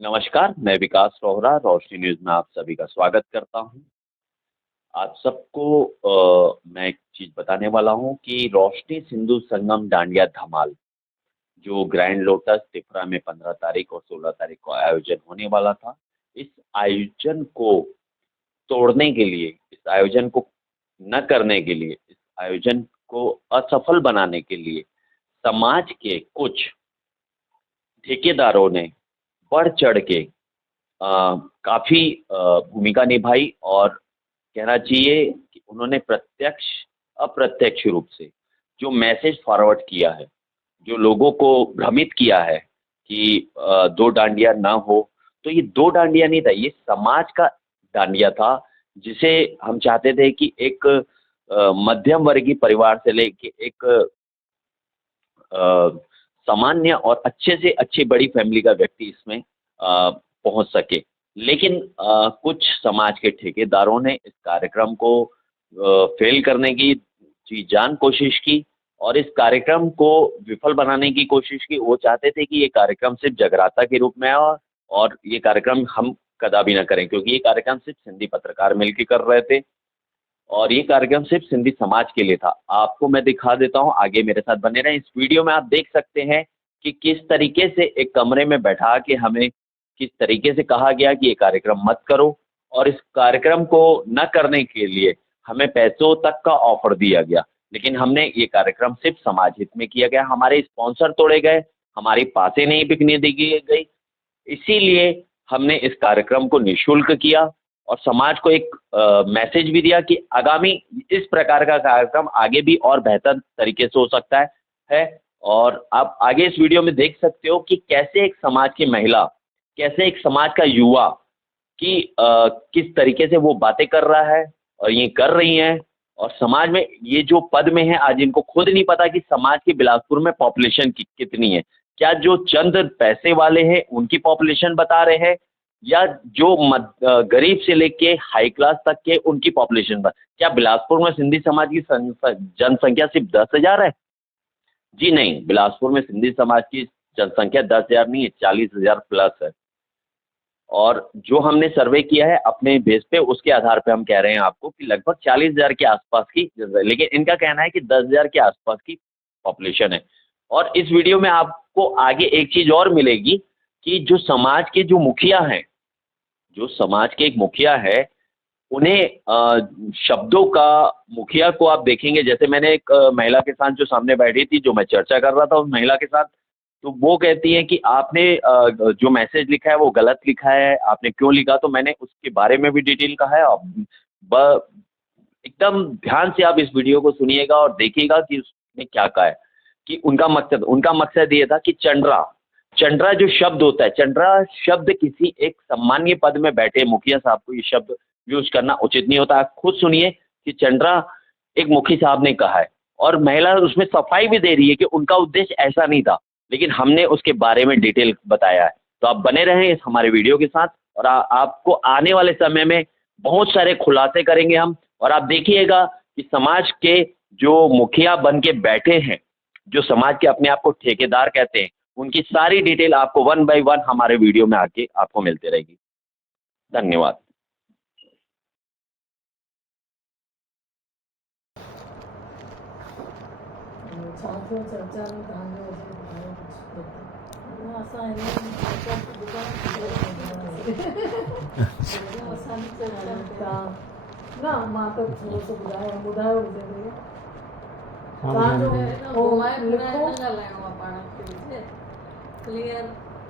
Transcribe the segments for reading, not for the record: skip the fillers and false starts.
नमस्कार, मैं विकास रोहरा, रोशनी न्यूज़ में आप सभी का स्वागत करता हूँ। आप सबको मैं एक चीज़ बताने वाला हूँ कि रोशनी सिंधु संगम डांडिया धमाल, जो ग्रैंड लोटस त्रिपुरा में 15 तारीख और 16 तारीख को आयोजन होने वाला था। इस आयोजन को तोड़ने के लिए, इस आयोजन को न करने के लिए, इस आयोजन को असफल बनाने के लिए समाज के कुछ ठेकेदारों ने बढ़ चढ़ के काफ़ी भूमिका निभाई और कहना चाहिए कि उन्होंने प्रत्यक्ष, अप्रत्यक्ष रूप से जो मैसेज फॉरवर्ड किया है, जो लोगों को भ्रमित किया है कि 2 डांडिया ना हो, तो ये 2 डांडिया नहीं था, ये समाज का डांडिया था, जिसे हम चाहते थे कि एक मध्यम वर्गीय परिवार से लेके एक अ, सामान्य और अच्छे से अच्छी बड़ी फैमिली का व्यक्ति इसमें पहुंच सके। लेकिन कुछ समाज के ठेकेदारों ने इस कार्यक्रम को फेल करने की जी जान कोशिश की और इस कार्यक्रम को विफल बनाने की कोशिश की। वो चाहते थे कि ये कार्यक्रम सिर्फ जगराता के रूप में और ये कार्यक्रम हम कदापि ना करें, क्योंकि ये कार्यक्रम सिर्फ सिंधी पत्रकार मिलकर कर रहे थे और ये कार्यक्रम सिर्फ सिंधी समाज के लिए था। आपको मैं दिखा देता हूँ, आगे मेरे साथ बने रहें। इस वीडियो में आप देख सकते हैं कि किस तरीके से एक कमरे में बैठा के हमें किस तरीके से कहा गया कि ये कार्यक्रम मत करो और इस कार्यक्रम को न करने के लिए हमें पैसों तक का ऑफर दिया गया। लेकिन हमने ये कार्यक्रम सिर्फ समाज हित में किया गया, हमारे स्पॉन्सर तोड़े गए, हमारी पासें नहीं बिकने दी गई। इसीलिए हमने इस कार्यक्रम को निःशुल्क किया और समाज को एक मैसेज भी दिया कि आगामी इस प्रकार का कार्यक्रम आगे भी और बेहतर तरीके से हो सकता है। और आप आगे इस वीडियो में देख सकते हो कि कैसे एक समाज की महिला, कैसे एक समाज का युवा कि किस तरीके से वो बातें कर रहा है और ये कर रही हैं और समाज में ये जो पद में है, आज इनको खुद नहीं पता कि समाज की बिलासपुर में पॉपुलेशन कितनी है। क्या जो चंद पैसे वाले हैं उनकी पॉपुलेशन बता रहे हैं या जो गरीब से लेके हाई क्लास तक के उनकी पॉपुलेशन बता। क्या बिलासपुर में सिंधी समाज की जनसंख्या सिर्फ 10,000 है? जी नहीं, बिलासपुर में सिंधी समाज की जनसंख्या 10,000 नहीं है, 40,000 प्लस है। और जो हमने सर्वे किया है अपने बेस पे, उसके आधार पे हम कह रहे हैं आपको कि लगभग 40,000 के आसपास की, लेकिन इनका कहना है कि 10,000 के आसपास की पॉपुलेशन है। और इस वीडियो में आपको आगे एक चीज और मिलेगी कि जो समाज के जो मुखिया हैं, जो समाज के एक मुखिया है, उन्हें शब्दों का, मुखिया को आप देखेंगे, जैसे मैंने एक महिला के साथ जो सामने बैठी थी, जो मैं चर्चा कर रहा था उस महिला के साथ, तो वो कहती है कि आपने जो मैसेज लिखा है वो गलत लिखा है, आपने क्यों लिखा? तो मैंने उसके बारे में भी डिटेल कहा है। एकदम ध्यान से आप इस वीडियो को सुनिएगा और देखिएगा कि उसने क्या कहा है। कि उनका मकसद ये था कि चंड्रा, चंड्रा जो शब्द होता है, चंड्रा शब्द किसी एक सम्मानीय पद में बैठे मुखिया साहब को ये शब्द यूज करना उचित नहीं होता। आप खुद सुनिए कि चंड्रा एक मुखी साहब ने कहा है और महिला उसमें सफाई भी दे रही है कि उनका उद्देश्य ऐसा नहीं था, लेकिन हमने उसके बारे में डिटेल बताया है। तो आप बने रहें इस हमारे वीडियो के साथ और आपको आने वाले समय में बहुत सारे खुलासे करेंगे हम। और आप देखिएगा कि समाज के जो मुखिया बन के बैठे हैं, जो समाज के अपने आप को ठेकेदार कहते हैं, उनकी सारी डिटेल आपको वन बाय वन हमारे वीडियो में आके आपको मिलती रहेगी। धन्यवाद। छात्र चर्चा में कहानी ऐसे बताया कुछ असां हिन असांजी चर्चा न मां त थोरो सो ॿुधायो हुजे भई तव्हांजो ॻाल्हाइणो आहे पाण खे क्लियर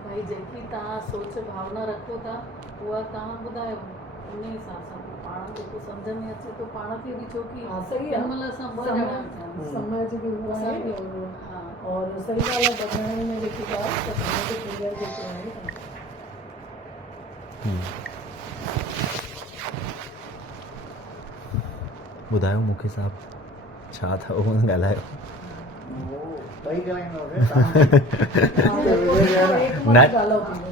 भई जेकी तव्हां सोच भावना रखो था उहा तव्हां ॿुधायो, उन हिसाब सां पोइ पाण जेको सम्झ में अचे थो पाण खे बि, छोकी सही हिन महिल असां ॿ ॼणा आहियूं, समय जी बि हुआ है और सही ॻाल्हि आहे ॿधाइण में जेकी ॻाल्हि त तव्हांजो क्लियर जेको आहे ॿुधायो मुखी साहब छा था उहो ॻाल्हायो।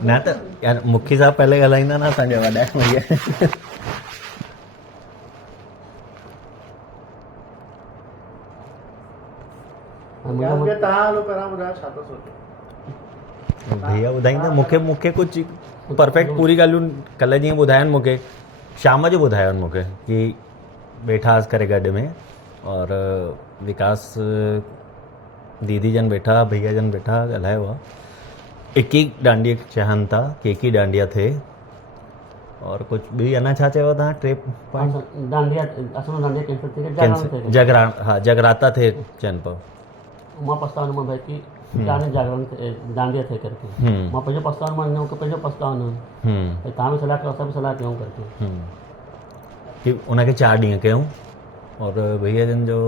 न त यार मुखी साहब पहले ॻाल्हाईंदा न असांजा वॾा भैया। भैया ॿुधाईंदा मूंखे कुझु परफेक्ट पूरी ॻाल्हियूं कल्ह जीअं ॿुधायनि मूंखे, शाम जो ॿुधायनि मूंखे कि वेठासीं करे गॾ में, और विकास दीदी जन वेठा, भैया जन वेठा, ॻाल्हायो आहे, 21 डांडिया चाहिनि था कि 21 डांडिया थिए। और कुझु ॿी अञा छा चयो तव्हां? टे डांडिया असां डांडिया कैंसिल थी गया, जागरण थे, हा जगराता थे चइनि पियो। मां पछतावो मां भाई कि जाने जागरण डांडिया थे करके मां पंहिंजो पछतावो मां हिन खे पंहिंजो पछतावो न तव्हां बि सलाह कयो, असां बि सलाह कयूं करके कि उनखे 4 ॾींहं कयूं, और भैया जन जो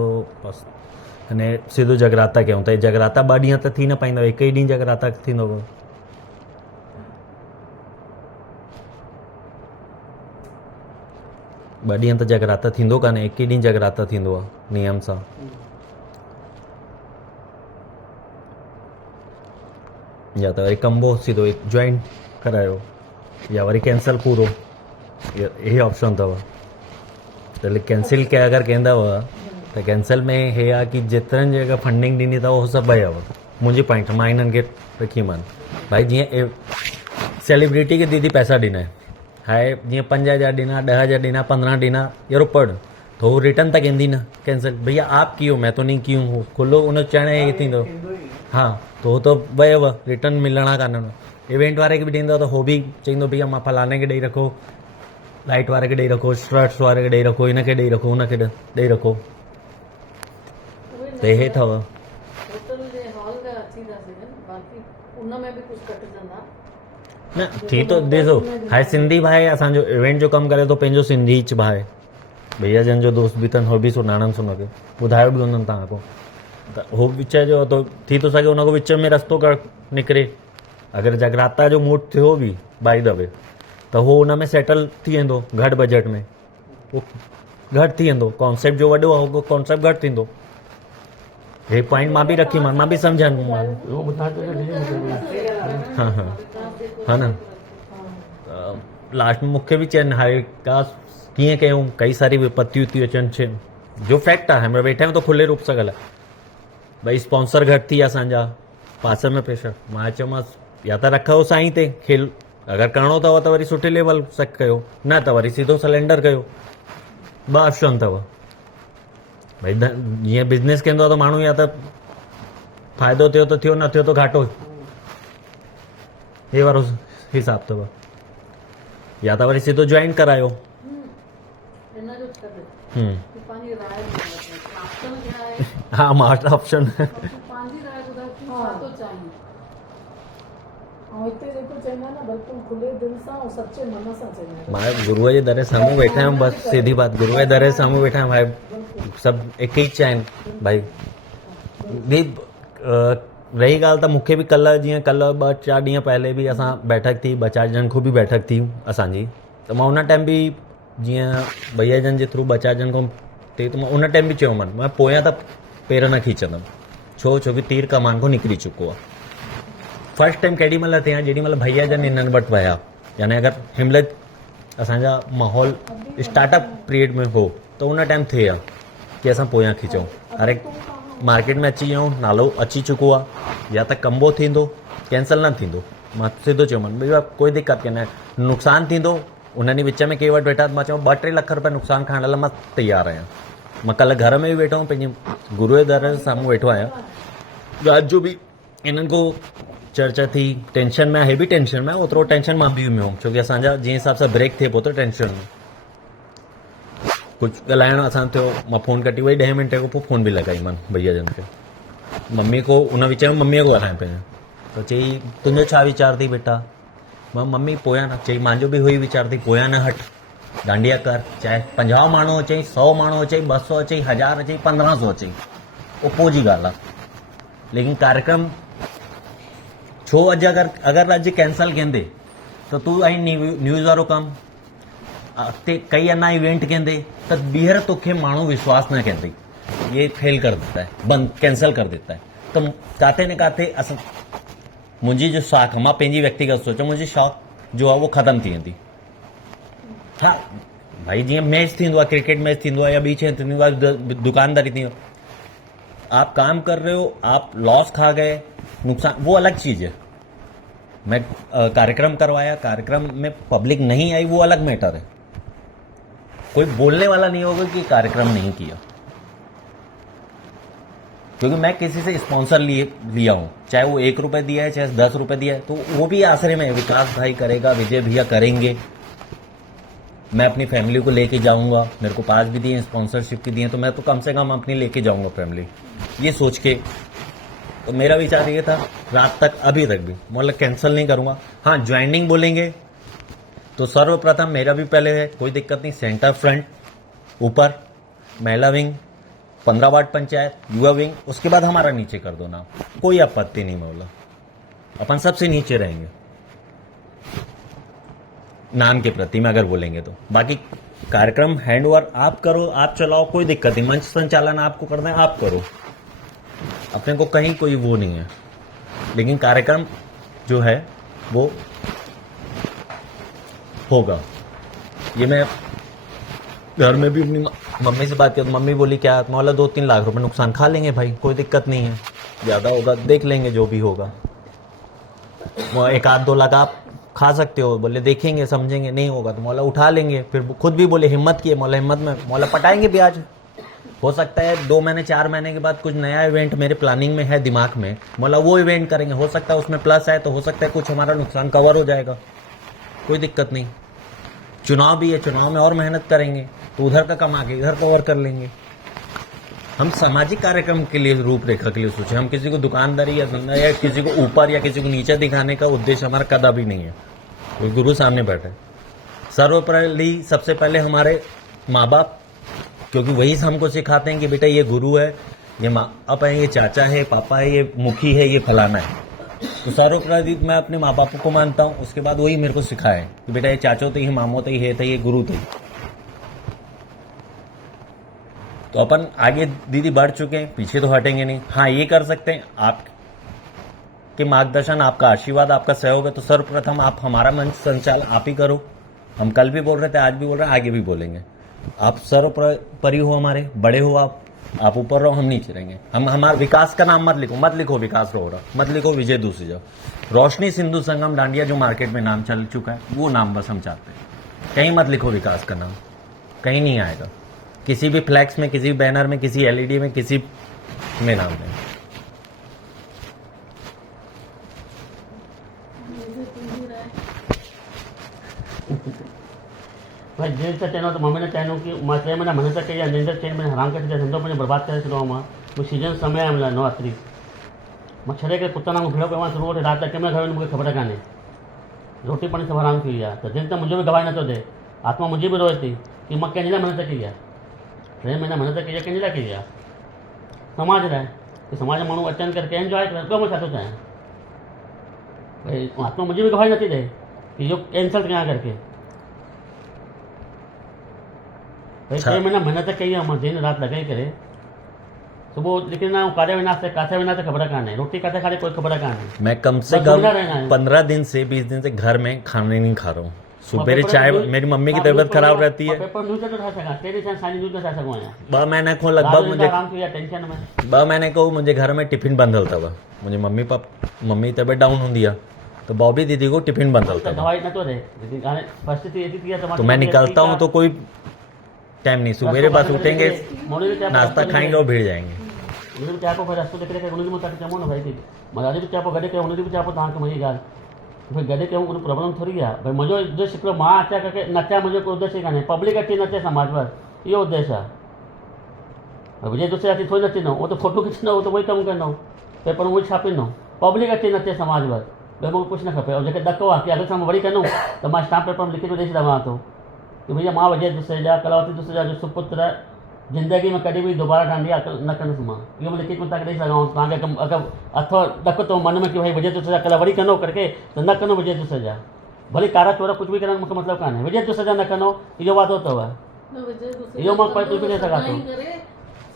अने सिधो जगराता कयूं त जगराता 2 ॾींहं त थी न पाईंदव, हिकु ई ॾींहुं जगराता थींदो। 2 ॾींहं त जगराता थींदो कान्हे, हिकु ई ॾींहुं जगराता थींदो आहे नियम सां। या त वरी कंबो सीधो जॉइन करायो, या वरी कैंसिल पूरो, यही ऑप्शन अथव। त कैंसिल के अगरि कंदव त कैंसिल में हे आहे कि जेतिरनि जी अगरि फंडिंग ॾिनी अथव उहो सभु आयव। मुंहिंजी पॉइंट मां हिननि खे रखी मान भाई, जीअं सेलिब्रिटी खे दीदी पैसा ॾिना है, जीअं 5,000 ॾिना, 10,000 ॾिना, 15 ॾिना, यारो पढ़ तो वो रिटर्न तक कंदी न कैंसिल। भैया आप कियो, मैं तो नहीं की हूँ, खुलो उन चवण हे थींदो। हाँ तो हो तो वयव, रिटर्न मिलणा कान्हनि। इवेंट वारे खे बि ॾींदो त हो बि चवंदो भैया मां फलाणे खे ॾेई रखो, लाइट वारे खे ॾेई रखो, स्ट्रट्स वारे खे ॾेई रखो, हिन खे ॾेई रखो, हुनखे ॾेई रखो। त हे अथव होटल जे हॉल जा अची था सघनि, बाक़ी उन में बि कुझु कटिजंदा न थी तो ॾिसो। हाणे सिंधी भाई असांजो इवेंट जो कमु करे थो, पंहिंजो सिंधी च भाई, भैया जन जो दोस्त बि अथनि, हो बि सुञाणनि हुनखे, ॿुधायो बि हुननि तव्हां खां, त हो विच जो तो थी थो सघे हुनखां विच में रस्तो निकिरे। अगरि जगराता जो मूड थियो बि बाई द वे त हो हुन में सेटल थी वेंदो, घटि बजट में उहो घटि थी वेंदो। कॉन्सेप्ट जो वॾो आहे उहो कॉन्सेप्ट घटि थींदो। हे पॉइंट मां बि रखी मां बि सम्झनि हाँ हाँ हा न। लास्ट में मूंखे बि चवनि हाणे का कीअं कयूं, कई सारी विपत्तियूं थी अचनि शयूं, जो फैक्ट आहे। हम वेठा आहियूं त खुले रूप सां ॻाल्हाए, भई स्पॉन्सर घटि थी असांजा, पासे में प्रेशर। मां चयोमांसि या त रखो साईं ते खेल, अगरि करिणो अथव त वरी सुठे लेवल सक कयो, न त वरी सीधो सिलेंडर कयो। 2 ऑप्शन अथव भई। जीअं बिज़नेस कंदो आहे त माण्हू या त फ़ाइदो थियो त थियो, न थियो त घाटो, हे वारो हिसाबु अथव। या त वरी सीधो जॉइन करायो। हिन जो छॾ कि पंहिंजी राय ऑप्शन क्या आहे। हा मास्टर ऑप्शन पंहिंजी राय ॿुधायो कि छा थो चाहिए। ऐं हिते जेको चवंदा आहिनि न बिल्कुलु खुले दिलि सां ऐं सचे मन सां चवंदा आहिनि। मां गुरुअ जे दर साम्हूं वेठा आहियूं, बसि सीधी बात, गुरुअ जे दर साम्हूं वेठा आहियूं भाई, सभु हिकु ई चाहिनि भाई। रही ॻाल्हि त मूंखे बि कल्ह, जीअं कल्ह 2-4 ॾींहं पहले बि असां बैठक थी, 2-4 ॼणनि खां बि बैठक थी असांजी, त मां उन टाइम बि जीअं भैया जन जे थ्रू 2-4 ॼणनि खां थिए, त मां उन टाइम बि चयोमांनि मां पोयां त पेर न खींचंदुमि, छोकी तीर कमान खां निकिरी चुको आहे। फर्स्ट टाइम केॾी महिल थिया, जेॾी महिल भैया जन हिननि वटि विया, यानी अगरि हिनमहिल असांजा माहौल स्टार्टअप पीरियड में हो त उन टाइम थिए आहे कि असां पोयां खीचूं। अरे मार्केट में अची वियूं, नालो अची चुको आहे, या त कंबो थींदो, कैंसिल न थींदो। मां सिधो चयोमांनि भैया कोई दिक़त कान्हे, नुक़सानु थींदो, उन्हनि विच में कंहिं वटि वेठा, मां चयो 2-3 लख रुपया नुक़सानु खणण लाइ मां तयारु आहियां। मां कल्ह घर में बि वेठो हुउमि, पंहिंजे गुरुअ जे दर जे साम्हूं वेठो आहियां। राति जो बि इन्हनि खां चर्चा थी, टेंशन में, हे बि टेंशन में, ओतिरो टेंशन मां बि हुउमि, छोकी असांजा जीअं हिसाब सां ब्रेक थिए पोइ त टेंशन में कुझु ॻाल्हाइणो असां थियो। मां फ़ोन कटी वई, 10 मिंट खां पोइ फ़ोन बि लॻाई मां भैया जन खे। मम्मी को उन विच में मम्मीअ को ॻाल्हाइण पिया, त चई तुंहिंजो छा वीचार थी बेटा। मां मम्मी पोयां न, चई मुंहिंजो बि हुई वीचार थी, पोयां न हट, डांडिया कर, चाहे 50 माण्हू अचई, 100 माण्हू अचई, 200 अचई, 1000 अचई, 1500 अचई, उहो पोइ जी ॻाल्हि आहे। लेकिन कार्यक्रम छो अगरि अॼु कैंसिल कंदे त तूं ऐं न्यूज़ वारो कमु अॻिते कई अञा इवेंट कंदे त ॿीहर तोखे माण्हू विश्वास न कंदई, ये फेल कर देता है, बंद कैंसिल कर देता है। तो काथे न काथे असां मुंहिंजी जो शौक़, मां पंहिंजी व्यक्तिगत सोचां, मुंहिंजी शौक़ जो आहे वो ख़तमु थी वेंदी। हा भाई जीअं मैच थींदो आहे, क्रिकेट मैच थींदो आहे, या ॿी शइ थींदो आहे, दुकानदारी थी, आप काम कर रहे हो, आप लॉस खा गए, नुकसान, वो अलग चीज़ है। मैं कार्यक्रम करवाया, कार्यक्रम में पब्लिक नहीं आई, वो अलग मैटर है। कोई बोलने वाला नहीं होगा कि कार्यक्रम नहीं किया, क्योंकि मैं किसी से स्पॉन्सर लिया हूं, चाहे वो 1 रुपए दिया है चाहे 10 रुपए दिया है, तो वो भी आश्रय में विकास भाई करेगा, विजय भैया करेंगे, मैं अपनी फैमिली को लेके जाऊंगा, मेरे को पास भी दिए, स्पॉन्सरशिप की दिए, तो मैं तो कम से कम अपनी लेके जाऊंगा फैमिली, ये सोच के। तो मेरा विचार ये था रात तक, अभी तक भी मतलब कैंसिल नहीं करूंगा। हाँ, ज्वाइनिंग बोलेंगे तो सर्वप्रथम मेरा भी पहले है, कोई दिक्कत नहीं, सेंटर फ्रंट, ऊपर महिला विंग, 15 वार्ड पंचायत, युवा विंग, उसके बाद हमारा नीचे कर दो नाम, कोई आपत्ति नहीं। बोला अपन सबसे नीचे रहेंगे नाम के प्रति में अगर बोलेंगे तो। बाकी कार्यक्रम हैंड ओवर आप करो, आप चलाओ, कोई दिक्कत नहीं, मंच संचालन आपको करना है आप करो, अपने को कहीं कोई वो नहीं है। लेकिन कार्यक्रम जो है वो होगा। ये मैं घर में भी अपनी मम्मी से बात किया तो मम्मी बोली क्या, मौला 2-3 लाख रुपए नुकसान खा लेंगे भाई, कोई दिक्कत नहीं है, ज़्यादा होगा देख लेंगे जो भी होगा, वो 1-2 लाख आप खा सकते हो, बोले देखेंगे समझेंगे, नहीं होगा तो मौला उठा लेंगे। फिर खुद भी बोले हिम्मत किए, मौला हिम्मत में, मौला पटाएंगे ब्याज, हो सकता है 2 महीने 4 महीने के बाद कुछ नया इवेंट मेरे प्लानिंग में है दिमाग में, मौला वो इवेंट करेंगे, हो सकता है उसमें प्लस है तो हो सकता है कुछ हमारा नुकसान कवर हो जाएगा, कोई दिक्कत नहीं। चुनाव भी है, चुनाव में और मेहनत करेंगे तो उधर का कमा के इधर कवर कर लेंगे। हम सामाजिक कार्यक्रम के लिए, रूपरेखा के लिए सोचे, हम किसी को दुकानदारी या धंधा या किसी को ऊपर या किसी को नीचे दिखाने का उद्देश्य हमारा कदापि नहीं है। कोई गुरु सामने बैठे, सर्वपल्ली सबसे पहले हमारे माँ बाप, क्योंकि वही हमको सिखाते हैं कि बेटा ये गुरु है, ये माँ बाप है, ये चाचा है, पापा है, ये मुखी है, ये फलाना है। तो सर्वप्रथम मैं अपने माँ बाप को मानता हूँ, उसके बाद वही मेरे को सिखाए कि बेटा ये चाचो थे, ये मामो थे, ये थे, ये गुरु थे। तो अपन आगे दीदी बढ़ चुके हैं, पीछे तो हटेंगे नहीं। हाँ, ये कर सकते हैं, आपके मार्गदर्शन, आपका आशीर्वाद, आपका सहयोग है तो सर्वप्रथम आप हमारा मंच संचालन आप ही करो। हम कल भी बोल रहे थे, आज भी बोल रहे हैं, आगे भी बोलेंगे। आप सर्वोपरि हो, हमारे बड़े हो, आप ऊपर रहो, हम नीचे रहेंगे। हम हमारा विकास का नाम मत लिखो विकास रोहरा, मत लिखो विजय दूसरी, रोशनी सिंधु संगम डांडिया जो मार्केट में नाम चल चुका है वो नाम बस हम चाहते हैं। कहीं मत लिखो विकास का नाम, कहीं नहीं आएगा, किसी भी फ्लैक्स में, किसी भी बैनर में, किसी एलईडी में, किसी में नाम नहीं। भाई जेल से चैनो तो मम्मी ने चैनो कि मैं 3 महीना मेहनत कही, निंदर चैन मैंने हराम कर दिया, धंधो मैंने बर्बाद करे छॾियो मां। वो सीजन समय है मतलब नवरात्रि, मैं छड़े के कुत्ता नाम खिलो पे शुरू रात तक मैं घर में मुझे खबर कान्हे, रोटी पानी सब हराम थी विया। तो दिल तो मुझे भी गवाही नथो दे, आत्मा मुझे भी रोए थी कि मां कंहिंजे लाइ मेहनत कई आहे, 3 महीना मेहनत कई आहे, कंहिंजे लाइ कई आहे, समाज लाइ, कि समाज में माण्हू अचनि करे एंजॉय करे, ॿियो मां छा थो चाहियां। भाई आत्मा मुझे भी गवाही नथी दे कि इहो कैंसिल कयां करके। भाई 3 महीना मेहनत कई आहे मां, दिन रात लॻाई करे, सुबुह निकिरंदा आहियूं, काॾे वेंदासीं, काथे वेंदासीं ख़बर कान्हे, रोटी काथे खाधे कोई ख़बर कान्हे। मैं कम से कम 15 दिन से 20 दिन से घर में खाने नहीं खा रहा हूँ। सुबह चाय, मेरी मम्मी की तबीयत खराब रहती है, 2 महीने को लगभग मुझे 2 महीने को मुझे घर में टिफिन बंद हलता हुआ, मुझे मम्मी तबीयत डाउन होती है तो बॉबी दीदी को टिफिन बंद हलता हुआ, तो मैं निकलता हूँ तो कोई टाइम नहीं, सुबह बस उठेंगे, नाश्ता खाएंगे और भिड़ जाएंगे। भाई गॾु कयूं कोई प्रॉब्लम थोड़ी आहे। भाई मुंहिंजो उद्देश्य हिकिड़ो, मां अचा करके नचा, मुंहिंजो कोई उद्देश्य कान्हे, पब्लिक अची नचे समाज पर, इहो उद्देश्य आहे। विजय दूसरे अची थोड़ी नचींदो, उहो त फोटो खिचंदो, उहो त उहो ई कमु कंदो, पेपर में उहो ई छापींदो, पब्लिक अची नचे समाज पर, भाई मूंखे कुझु न खपे। और जेके ॾको आहे कि अगरि सां वरी कंदुमि त मां स्टाम्प पेपर में लिखी ॾेई छॾां थो कि भैया मां विजय दूसरेजा, कलावती दूसरेजा जो सुपुत्र ज़िंदगी में कॾहिं बि दोबारा डांडिया न कंदुसि मां, इहो मां लिखी तव्हांखे ॾेई सघां। तव्हांखे अगरि अथव ॾक तो मन में कि भाई विजय दूसरेजा कल्ह वरी कंदो करके, त न कंदो विजय दूसरेजा, भले कारा चोर कुझु बि करण मूंखे मतिलबु कान्हे, विजय दूसरेजा न कंदो, इहो वादो अथव, इहो मां कुझु बि ॾेई सघां थो।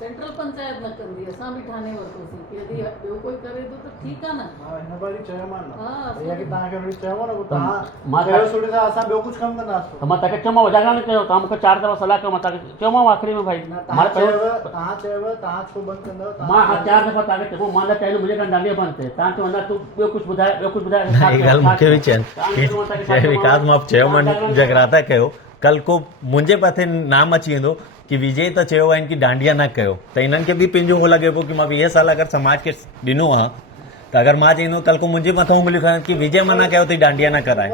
सेंट्रल पंचायत न कंदी, असां बि ठाने वरितोसीं कि यदि ॿियो कोई करे थो त ठीकु आहे न। हा हिन बारी चयोमान न हा, भैया की तव्हांखे वरी चयो न पोइ मां तव्हां कयो सुठी तरह असां ॿियो कुझु कमु कंदासीं। त मां तव्हांखे चयोमांव वजाॻा न कयो, तव्हां मूंखे 4 दफ़ा सलाह कयो, मां तव्हांखे चयोमांव आख़िरी में भाई न मां तव्हां चयव तव्हां छो बंदि कंदव? मां 4 दफ़ा तव्हांखे चयो मां न चयो मुंहिंजे कारण डांडिया बंदि थिए, तव्हां चवंदा तूं ॿियो कुझु ॿुधाए हीअ ॻाल्हि मूंखे बि चयनि विकास मां चयोमांनि जगराता कयो, कल को मुंहिंजे मथे नाम अची वेंदो कि विजय त चयो आहिनि कि डांडिया न कयो, त इन्हनि खे बि पंहिंजो हो लॻे पियो कि मां 20 साल अगरि समाज खे ॾिनो आहे त अगरि मां चईंदो कल को मुंहिंजे मथां उंगलियूं खणनि कि विजय मना कयो त डांडिया न कराए।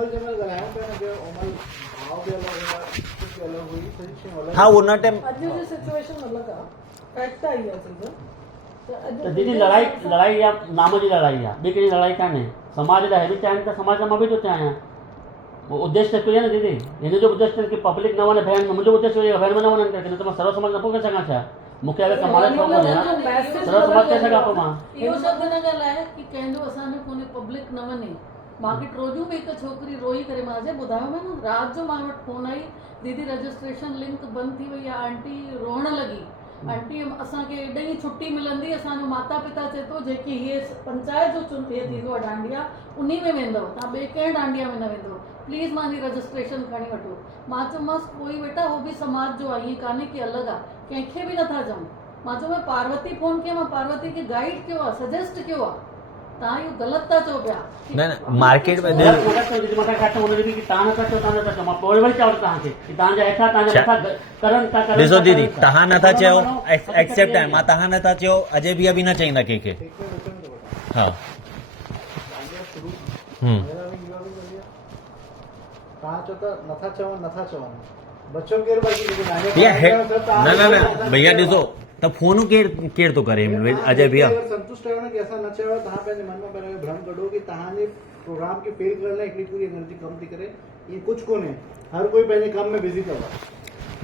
हाँ उन टाइम अॼु जी सिचुएशन अलॻि आहे, फैक्ट आहे इहा चीज। त दीदी लड़ाई या नाम जी लड़ाई आहे, ॿी कहिड़ी लड़ाई कान्हे। समाज लाइ बि चाहिनि त समाज मां बि थो चाहियां, वो उद्देश्य तो ये ना दीदी, हिन जो उद्देश्य कि पब्लिक न वञे बहन, मुंहिंजो उद्देश्य ये बहन में न वञनि करके, न त मां सर्व समाज न पोइ करे सघां छा? मूंखे अगरि समाज में सर्व समाज करे सघां पोइ मां इहो शब्द न ॻाल्हाए कि कंहिंजो असांजो कोन्हे पब्लिक न वञे। मूंखे ट्रोजू में हिकु छोकिरी रोई करे मां जे ॿुधायो न राति जो मां वटि फोन आई, दीदी रजिस्ट्रेशन लिंक बंदि थी वई आहे, आंटी रोअण लॻी, आंटी असांखे एॾी छुट्टी मिलंदी, असांजो माता पिता चए थो जेकी हीअ पंचायत जो इहे थींदो आहे डांडिया उन में वेंदव, तव्हां ॿिए कंहिं डांडिया में न वेंदव, प्लीज़ मुंहिंजी रजिस्ट्रेशन खणी वठो। मां चयोमांसि कोई बेटा हो बि समाज जो आहे, ईअं कान्हे कि अलॻि आहे, कंहिंखे बि नथा चऊं। मां चयो पार्वती फोन कयो, मां पार्वती खे गाइड कयो आहे, सजेस्ट कयो आहे, तव्हां इहो ग़लति था चओ पिया। न मार्केट में ॾिसो दीदी तव्हां नथा चयो एक्सेप्ट आहे, मां तव्हां नथा चयो अजय भैया बि न चईंदा कंहिंखे। हा तव्हां चओ त नथा चवनि बच्चो केरु न भैया ॾिसो त फोन केरु थो करे अजय भैया? संतुष्ट आहियो न कि असां न चयो, तव्हां पंहिंजे मन में पहिरियों भ्रम कढो कि तव्हांजे प्रोग्राम खे फेल करण लाइ हिकिड़ी पूरी एनर्जी कम थी करे, ईअं कुझु कोन्हे, हर कोई पंहिंजे कम में बिज़ी अथव।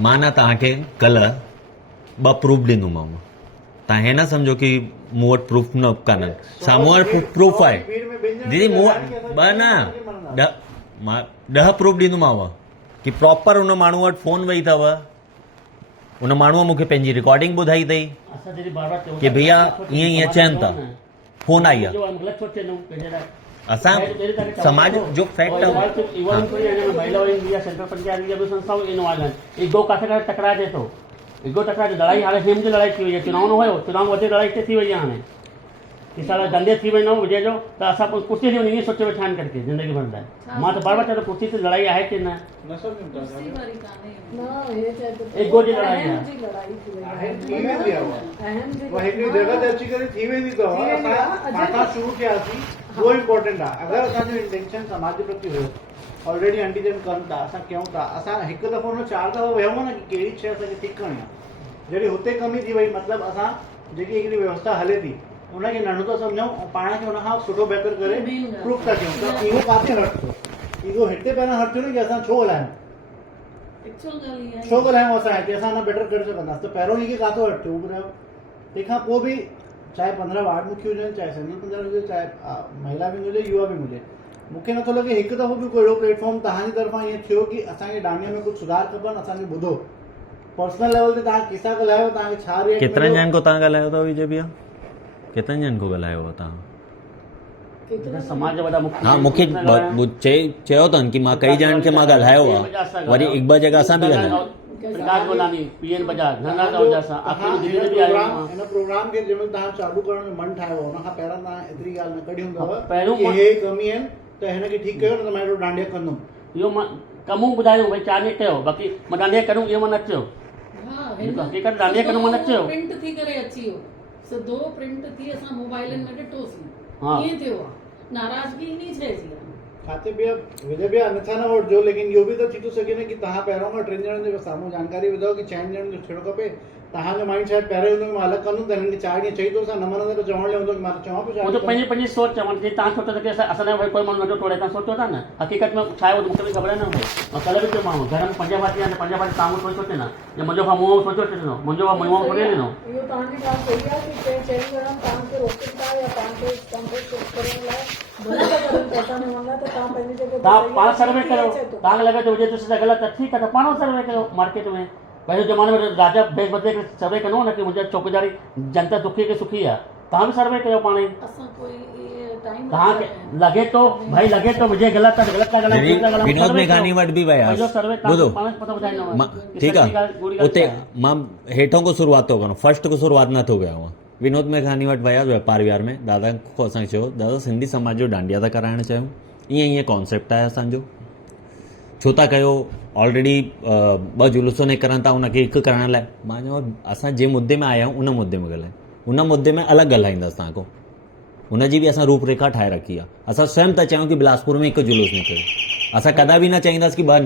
मां न तव्हांखे कल्ह 2 प्रूफ ॾींदोमांव, तव्हां हे न सम्झो कि मूं वटि प्रूफ न कान्हनि, साम्हूं वटि प्रूफ आहे दीदी, मूं वटि मां 10 प्रूफ ॾींदोमांव कि प्रॉपर हुन माण्हू वटि फोन वई अथव, उन माण्हूअ मूंखे पंहिंजी रिकॉर्डिंग ॿुधाई अथई कि भैया ईअं ईअं चवनि था, फोन आई आहे। असां समाज जो फैक्ट आहे, टकराए थो ईगो टकराए लड़ाई, हाणे हेम जी लड़ाई थी वई आहे, चुनाव न हुयो, चुनाव वधीक लड़ाई हिते थी वई आहे हाणे कि साला धंधे थी वञो विजय जो त असां पोइ कुर्सी थी वञी, ईअं सोचे वेठा आहिनि करके ज़िंदगी भर लाइ। मां त बार बार चयो कुर्सी ते लड़ाई आहे कि न, ईगो जी लड़ाई आहे। हिकिड़ी जॻह ते अची करे थी वेंदी अथव, असां शुरू कयासीं, उहो इम्पोर्टेंट आहे। अगरि असांजो इंटेंशन समाज जे प्रति हुयो, ऑलरेडी आंटी जन कनि था, असां कयूं था, असां हिकु दफ़ो हुन 4 दफ़ा वियूं न कि कहिड़ी शइ असांखे ठीकु करणी आहे, जॾहिं हुते कमी थी वई, मतिलबु असां जेकी हिकिड़ी व्यवस्था हले थी उनखे नंढो था सम्झूं ऐं पाण खे हुनखां सुठो बहितर करे प्रूफ था कयूं, त ईगो काथे हट थियो? ईगो हिते पहिरियों हट थियो न कि असां छो ॻाल्हायूं, छो ॻाल्हायूं असां हिते, असां अञा बेटर करे सघंदासीं, त पहिरियों ईअं काथो हट थियो ॿुधायो? तंहिंखां पोइ बि चाहे 15 वार्ड मुखी हुजनि, चाहे सेंट्रल पंचायत हुजे, चाहे महिला विंग हुजे, युवा विंग हुजे, मूंखे नथो लॻे हिकु दफ़ो बि कोई अहिड़ो प्लेटफॉर्म तव्हांजी तरफ़ां ईअं थियो कि असांखे डांडिया में कुझु सुधार खपनि, असांखे ॿुधो। पर्सनल लेवल ते तव्हां किसा ॻाल्हायो, तव्हांखे छा रिएक्ट, केतिरनि ॼणनि को तव्हां ॻाल्हायो अथव विजय भैया? केतिरनि ॼणनि को ॻाल्हायो आहे तव्हां? समाज जा वॾा मुखी, हा मूंखे चयो अथनि कि मां कई ॼणनि खे मां ॻाल्हायो आहे, वरी 1-2 जॻह असां बि ॻाल्हायो। प्रकाश गोलानी, पीएन बजाज, धनराज ओजासा, हिन प्रोग्राम खे जंहिंमहिल तव्हां चालू करण में मन ठाहियो, हुनखां पहिरियों तव्हां एतिरी ॻाल्हि न कढी हूंदव कि हे कमी आहिनि त हिनखे ठीकु कयो, न त मां हेॾो डांडिया कंदुमि। इहो मां कमूं ॿुधायूं भई 4 ॾींहं कयो, बाक़ी मां डांडिया करूं इहो मां न चयो। हक़ीक़त डांडिया करूं मां न चयो, प्रिंट थी करे अची वियो, सिधो प्रिंट थी असां मोबाइलनि में ॾिठोसीं, ईअं थियो आहे, नाराज़गी इन शइ जी आहे। खाते भैया विजय भैया अन्यथा न वठिजो, लेकिन इहो बि त थी थो सघे न कि तव्हां पहिरियों खां 3 ॼणनि जे साम्हूं जानकारी विधो कि 4 ॼणनि जो थियणो खपे, तव्हांजो माइंड शायदि पहिरियों हूंदो कि मां अलॻि कंदुमि, त हिननि खे 4 ॾींहं चई थो असां न मञंदा त चवण लाइ हूंदो कि मां त चवां पियो। पंहिंजी सोच आहे, जीअं तव्हां सोचो त असां भई कोई माण्हू नंढो टोड़े, तव्हां सोचो था न, हक़ीक़त में छा आहे उहो मूंखे बि ख़बर न हुई। मां कल्ह बि चयो माण्हू घर में 5 भाती आहिनि, 5 भाती साम्हूं थोरी सोचे न, या मुंहिंजो खां मुंहुं सोचो ॾिनो, मुंहिंजो खां मुंहुं थोरी ॾिनो। इहो तव्हांजी ॻाल्हि सही आहे कि कंहिं चई वञनि तव्हांखे रोकनि था या तव्हांखे कॉन्टेक्ट करण लाइ भले था करनि, पैसा न मंगा, त तव्हां पंहिंजी जॻह तव्हां पाण सर्वे कयो, तव्हांखे लॻे थो हुजे तो ग़लति, त ठीकु आहे, त पाण सर्वे कयो मार्केट में, पहले ज़माने में राजा भेष बदले करे सर्वे कनो न कि मुंहिंजा चौकीदारी जनता दुखी के सुखी आहे, तव्हां बि सर्वे कयो पाण ई। असां कोई टाइम तव्हांखे लॻे थो भाई लॻे थो विजय ग़लति आहे, ग़लति था दीदी ॻाल्हायूं, विनोद मेघानी वटि बि वियासीं, ॿुधो ॿुधो ठीकु आहे, उते मां हेठों को शुरूआत थो कयां, फर्स्ट को शुरूआत न थो कयां। विनोद मेघानी वटि वियासीं वापार विहार में, दादा को असांखे चयो दादा सिंधी समाज जो डांडिया था कराइणु चाहियूं, ईअं कॉन्सेप्ट आहे असांजो, छो था कयो, ऑलरेडी 2 जुलूस निकिरनि था उनखे हिकु करण लाइ। मां चयो असां जंहिं मुद्दे में आया आहियूं उन मुद्दे में ॻाल्हायूं, उन मुद्दे में अलॻि ॻाल्हाईंदासीं तव्हां खां, उनजी बि असां रूपरेखा ठाहे रखी आहे। असां स्वयं था चाहियूं कि बिलासपुर में हिकु जुलूस निकिरे, असां कदा बि न चाहींदासीं कि ॿ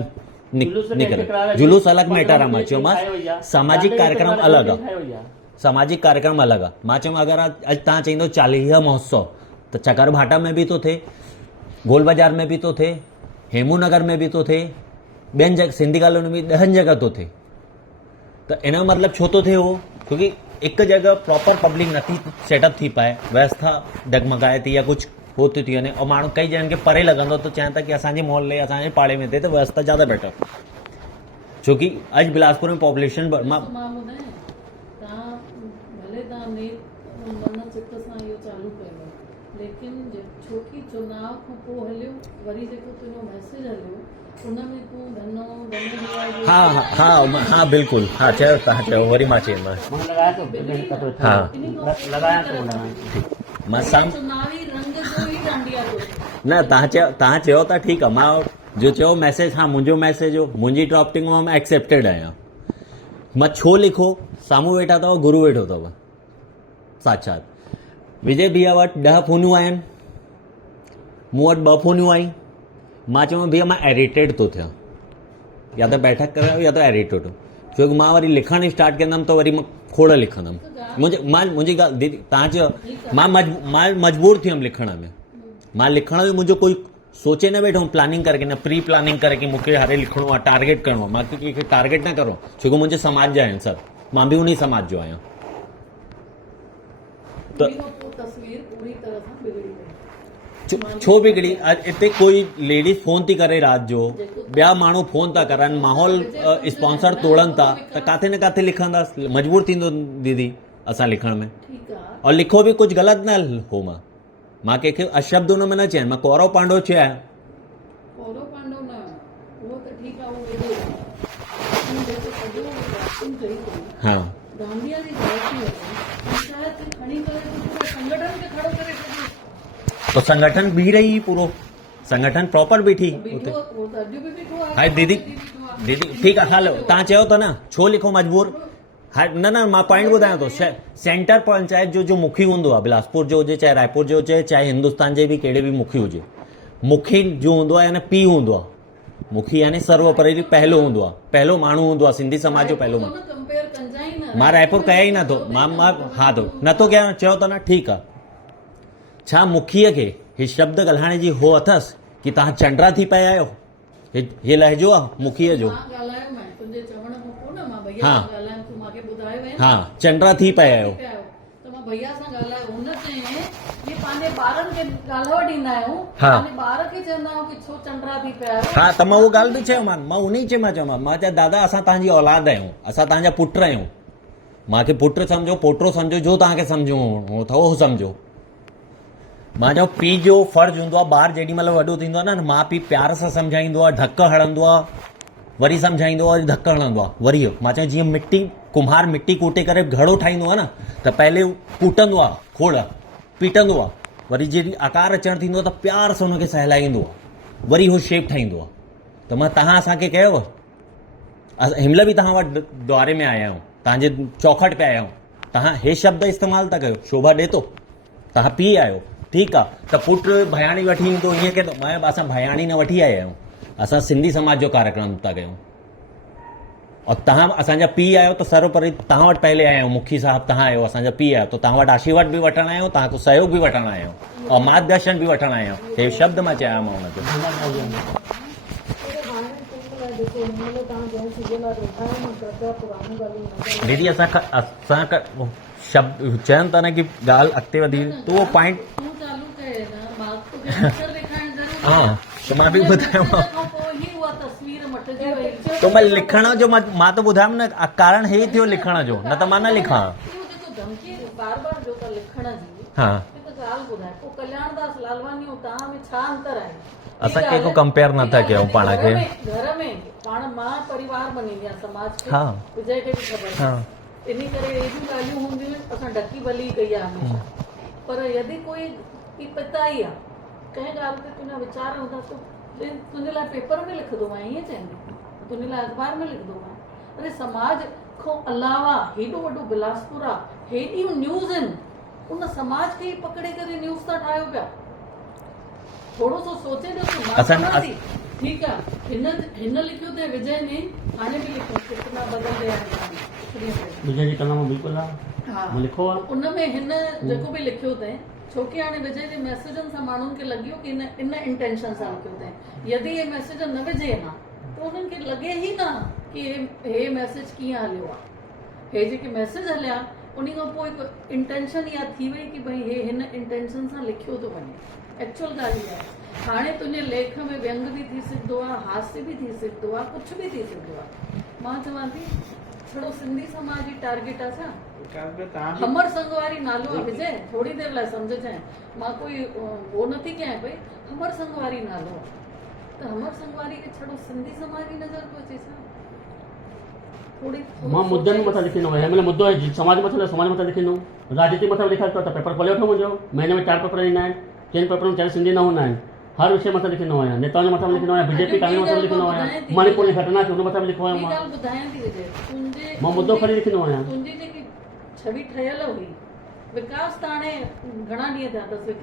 निकिरे। जुलूस अलॻि मैटर आहे, मां चयोमांसि सामाजिक कार्यक्रम अलॻि आहे, सामाजिक कार्यक्रम अलॻि आहे। मां चयुमि अगरि अॼु तव्हां चईंदो 40 महोत्सव त चकर भाटा में बि थो थिए, गोल बाज़ार में बि थो थिए, हेमू नगर में बि थो थिए, ॿियनि जॻह सिंधी कॉलोनी में 10 जॻह थो थिए, त इन जो मतिलबु छो थो थिए हो, छोकी हिकु जॻह प्रॉपर पब्लिक नथी सेटअप थी पाए, व्यवस्था डगमगाए थी या कुझु हो थी वञे, और माण्हू कई ॼणनि खे परे लॻंदो त चाहिनि था कि असांजे मोहल्ले असांजे पाड़े में थिए त व्यवस्था ज़्यादा बेटर, छोकी अॼु बिलासपुर में पॉपुलेशन मां ॿुधायां, तव्हां भले तव्हां मन चित सां इहो चालू कयो, लेकिन छोकी चुनाव खां पोइ हलियो वरी जेको तुंहिंजो मैसेज हलियो उनमें तूं धनो हा बिल्कुलु, हा चयो तव्हां चयो, वरी मां चईंदुमि मां चुनावी रंग जो ई डांडिया तो न, तव्हां चयो था ठीकु आहे, मां जो चयो मैसेज, हा मुंहिंजो मैसेज हो, मुंहिंजी टॉपिंग मां एक्सेप्टेड आहियां। मां छो लिखो, साम्हूं वेठा अथव, गुरू वेठो अथव साक्षात, विजय भैया वटि 10 फ़ोनियूं आहिनि, मूं वटि 2 फ़ोनियूं आई, मां चयो भैया मां एरिटेड थो थियां, या त बैठक करायो या त एरिटेड हो, छो कि मां वरी लिखणु स्टार्ट कंदुमि त वरी मां खोड़ लिखंदुमि, मुंहिंजी ॻाल्हि दीदी तव्हां चयो मां मजबूर थी वियुमि लिखण में, मां लिखण में मुंहिंजो कोई सोचे न वेठो प्लानिंग करके, न प्री प्लानिंग करे कि मूंखे हाणे लिखणो आहे, टारगेट करिणो आहे, मां कंहिंखे टारगेट न करो, छो कि मुंहिंजे समाज जा आहिनि सभु, मां बि उन समाज जो आहियां। तस्वीर पूरी तरह सां बिगड़ी वई। छो बिगड़ी, अॼु हिते कोई लेडीज फोन थी करे राति जो, ॿिया माण्हू फोन था करनि, माहौल स्पॉन्सर तोड़नि था, त किथे न किथे लिखंदासीं, मजबूर थींदो दीदी असां लिखण में, और लिखो बि कुझु ग़लति न हो, मां कंहिंखे अशब्द हुन में न चयनि, मां कौरव पांडव चयो आहे, कौरव पांडव न, उहो त ठीकु आहे, उहो जेको सॼो एक्टिंग कई हा डांडिया जी ग़लती आहे, पंचायत खे खणी करे पूरे संगठन खे खड़ो करे छॾियो, तो संगठन भी रही, पूरो संगठन प्रॉपर बीठी बीठो उहो त अॼु बि बीठो आहे। हाय दीदी ठीकु आहे, हलो तव्हां चयो था न छो लिखो मजबूर, हाय न मां पॉइंट ॿुधायां थो, सेंटर पंचायत जो मुखी हूंदो आहे, बिलासपुर जो हुजे चाहे रायपुर जो हुजे चाहे हिंदुस्तान जे बि कहिड़े बि मुखी हुजे, मुखी जो हूंदो आहे यानी पी हूंदो आहे, मुखी यानी सर्वोपरि पहलो हूंदो आहे, पहलो माण्हू हूंदो आहे, सिंधी समाज जो पहलो माण्हू। मां रायपुर कया ई नथो, मां हा थो नथो कयां, चयो था न ठीकु आहे, छा मुखीअ खे हीउ शब्द ॻाल्हाइण जी हो अथसि कि तव्हां चंडरा थी पिया आहियो, हे लहजो आहे मुखीअ जो, हा चंडरा थी पिया आहियो, भैया सां ॻाल्हायो, हुन चयईं कि पंहिंजे ॿारनि खे ॻाल्हाए ॾींदा आहियूं, पंहिंजे ॿार खे चवंदा आहियूं कि छो चंडरा थी पिया आहियो, हा त मां उहो ॻाल्हि बि चयोमांनि, मां उन ई चयोमांनि, मां चयो दादा असां तव्हांजी औलाद आहियूं, असां तव्हांजा पुट आहियूं, मूंखे पुट सम्झो, पोटो सम्झो, जो तव्हांखे सम्झो हो अथव उहो सम्झो। मां चयो पीउ जो फर्ज़ु हूंदो आहे, ॿारु जेॾी महिल वॾो थींदो आहे न, माउ पीउ प्यार सां सम्झाईंदो आहे, ढक हणंदो आहे, वरी सम्झाईंदो आहे, वरी धक हणंदो आहे, वरी मां चयो जीअं मिटी कुम्हार मिटी कूटे करे घड़ो ठाहींदो आहे न, त पहले कूटंदो आहे खोड़, पीटंदो आहे, वरी जॾहिं आकार अचणु थींदो आहे त प्यार सां हुनखे सहलाईंदो आहे, वरी उहो शेप ठाहींदो आहे। त मां तव्हां असांखे कयव, हिनमहिल बि तव्हां वटि द्वारे में आया आहियूं, तव्हांजे चौखट पे आया आहियूं, तव्हां हे शब्द इस्तेमालु था कयो, शोभा ॾिए थो, तव्हां पीउ आहियो, ठीकु आहे, त पुटु भयाणी वठी ईंदो ईअं के, मां असां भयाणी न वठी आया आहियूं, असां सिंधी समाज जो कार्यक्रम था कयूं, और तव्हां असांजा पीउ आहियो त सर्वोपरि तव्हां वटि पहले आया आहियूं, मुखी साहिबु तव्हां आहियो, असांजा पीउ आहियो, त तव्हां वटि आशीर्वाद बि वठणु आहियो, तव्हां खां सहयोग बि वठणु आहियो, और मार्गदर्शन बि वठणु आहियो, हे शब्द मां चयां मां हुनखे। दीदी असां शब्द चयनि था न कि ॻाल्हि अॻिते वधी त उहो पॉइंट हा त मां बि ॿुधायो, तस्वीर मटिजी डकी वई तो मैं लिखण जो मां तो ॿुधायमि न कारण हे थियो लिखण जो, न त मां न लिखां। इहो जेको धमकी बार बार जो था लिखण जी हा हिकु ॻाल्हि ॿुधाए, पोइ कल्याणदास लालवानी ऐं तव्हां में छा अंतर आहे? असां कंहिंखो कंपेयर नथा कयूं पाण खे। घर में पाण मां परिवार बनींदी आहे समाज खे, हा विजय खे बि ख़बर हा आहे। इन करे एॾियूं ॻाल्हियूं हूंदियूं आहिनि, असां ढकी भली कई आहे हमेशह। पर यदि कोई पिता ई आहे, कंहिं ॻाल्हि ते तुंहिंजा वीचार हूंदा त तुंहिंजे लाइ पेपर में लिखंदो मां, ईअं चवंदी, तुंहिंजे लाइ अख़बार में लिखंदो मां। अरे समाज खां अलावा हेॾो वॾो बिलासपुर आहे, हेॾियूं न्यूज़ आहिनि, उन समाज खे ई पकड़े करे न्यूज़ था ठाहियो पिया। थोरो सो सोचे ॾिसो। ठीकु आहे, हिन लिखियो अथई विजय ने, हाणे बि लिखो कितना बदल गया विजय जी कलम बिल्कुलु आहे, हा मूं लिखो आहे। उन में हिन जेको बि लिखियो अथई, छोकी हाणे विजय जे मैसेजनि सां माण्हुनि खे लॻियो कि इन इंटेंशन सां लिखियो अथई। यदि हे मैसेज न विझे हा त उन्हनि खे लॻे ई न कि हे मैसेज कीअं हलियो आहे। हे जेके मैसेज हलिया उन खां पोइ हिकु इंटेंशन इहा थी वई कि भई हे हिन इंटेंशन सां लिखियो थो वञे। एक्चुअल ॻाल्हि इहा आहे। हाणे तुंहिंजे लेख में व्यंग बि थी सघंदो आहे, हास्य बि थी सघंदो आहे, कुझु बि थी सघंदो आहे। मां चवां थी छड़ो सिंधी समाज जी टारगेट आहे छा? हमर संगवारी नालो आहे विजय, थोड़ी देर लाइ सम्झजांइ, मां कोई वो नथी कयां पई, हमर संगवारी नालो आहे त हमर संगवारी खे छड़ो सिंधी समाज जी नज़र थो अचे छा? थोड़ी मां मुद्दनि मथां लिखंदो आहियां। हिन महिल मुद्दो आहे समाज मथां, समाज मथां लिखंदुमि, राजनीति मथां लिखां त पेपर खोले वठो मुंहिंजो। महीने में 4 पेपर ईंदा आहिनि, 3 पेपर में 4 सिंधी न हूंदा आहिनि। हर विषय मथां लिखंदो आहियां, नेताउनि मथां लिखंदो आहियां, बीजेपी कांग्रेस मथां लिखंदो आहियां, मणिपुर जी घटना थी उन मथां लिखो आहियां। ॿी ॻाल्हि ॿुधायां थी विजय, तुंहिंजे मां मुद्दो खणी लिखंदो आहियां। तुंहिंजी जेकी छवि ठहियल हुई विकास त हाणे घणा ॾींहं थिया अथसि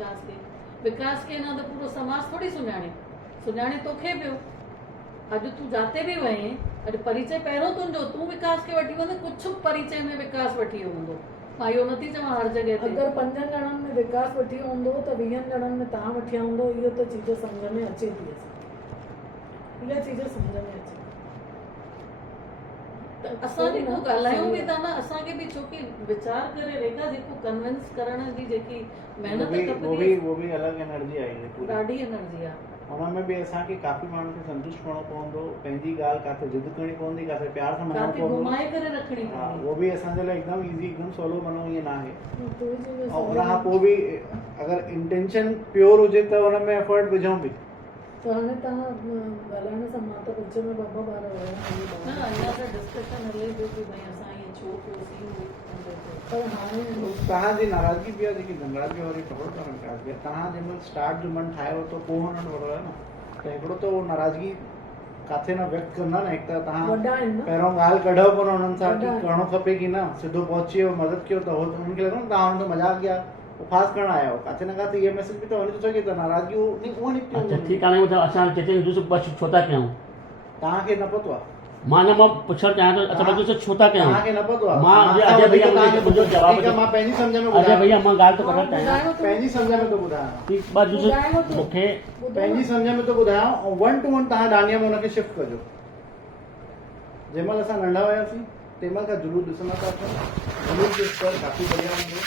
विकास खे न त पूरो समाज थोरी सुञाणे तोखे पियो। अॼु तूं जाते बि वहीं, अॼु परिचय पहिरियों तुंहिंजो, तूं विकास खे वठी वञे, कुझु परिचय में विकास वठी वियो हूंदो। मां इहो नथी चवां हर जॻह ते। अगरि 5 ॼणनि में विकास वठी हूंदो त 20 ॼणनि में तव्हां वठिया हूंदो। इहो त चीज सम्झ में अचे थी, असांखे इहा चीज सम्झ में अचे। असां जेको ॻाल्हायूं बि था न, असांखे बि छोकी वीचार करे रेखा जेको कन्विंस करण जी जेकी महिनत खपंदी, वो भी अलग एनर्जी आहे, ॾाढी एनर्जी आहे। हुनमें बि असांखे काफ़ी माण्हुनि खे संतुष्ट करणो पवंदो, पंहिंजी ॻाल्हि किथे ज़िद करणी पवंदी, किथे प्यार सां मञणो पवंदो, घुमाए करे रखणी हा, पवंदी। वो बि असांजे लाइ एकदमि ईज़ी, एकदमि सवलो मनो ईअं न आहे। ऐं ऐं उन खां पोइ बि अगरि इंटेंशन प्योर हुजे त हुन में एफर्ट विझूं बि। त हाणे तव्हां ॻाल्हाइण सां मां त विच में 2 ॿार न अञा त डिस्कशन हले पियो कि भई असां ईअं छो कयोसीं। पर हाणे तव्हांजी नाराज़गी बि आहे, जेकी धनराज बि वरी पकड़ो था नाराज़गी आहे। तव्हां जंहिं महिल स्टार्ट जो मन ठाहियो त पोइ हुननि वठो आहे न, त हिकिड़ो त उहो नाराज़गी किथे न व्यक्त कंदा न। हिकु त तव्हां वॾा आहिनि न, पहिरों ॻाल्हि कढो कोन हुननि सां कि वॾा आहिनि। करिणो खपे कि न, सिधो पहुची वियो मदद कयो त हुननि खे लॻो न तव्हां हुन मज़ाक कया, वो फास्ट करण आया हो। किथे न किथे इहे मैसेज बि त वञी थो सघे त नाराज़गी उहा निकिती अच्छा हूंदी। ठीकु आहे, असां चेते बसि छो था कयूं? तव्हांखे न पतो आहे, मां पुछणु चाहियां थो, अच्छा बसि छो था कयूं? तव्हांखे न पतो आहे। मां अजय भैया मुंहिंजो जवाबु ठीकु आहे, मां पंहिंजी सम्झ में अजय भैया मां ॻाल्हि थो करणु चाहियां। पंहिंजी सम्झ में थो ॿुधायां, ठीकु बसि मूंखे पंहिंजी सम्झ में थो ॿुधायां। ऐं 1 to 1 तव्हां डानिया में हुनखे शिफ्ट कजो। जंहिं महिल असां नंढा हुयासीं तंहिं महिल खां जुलूस ॾिसंदा था अचूं, जुलूस जो स्तर काफ़ी बढ़िया हूंदो।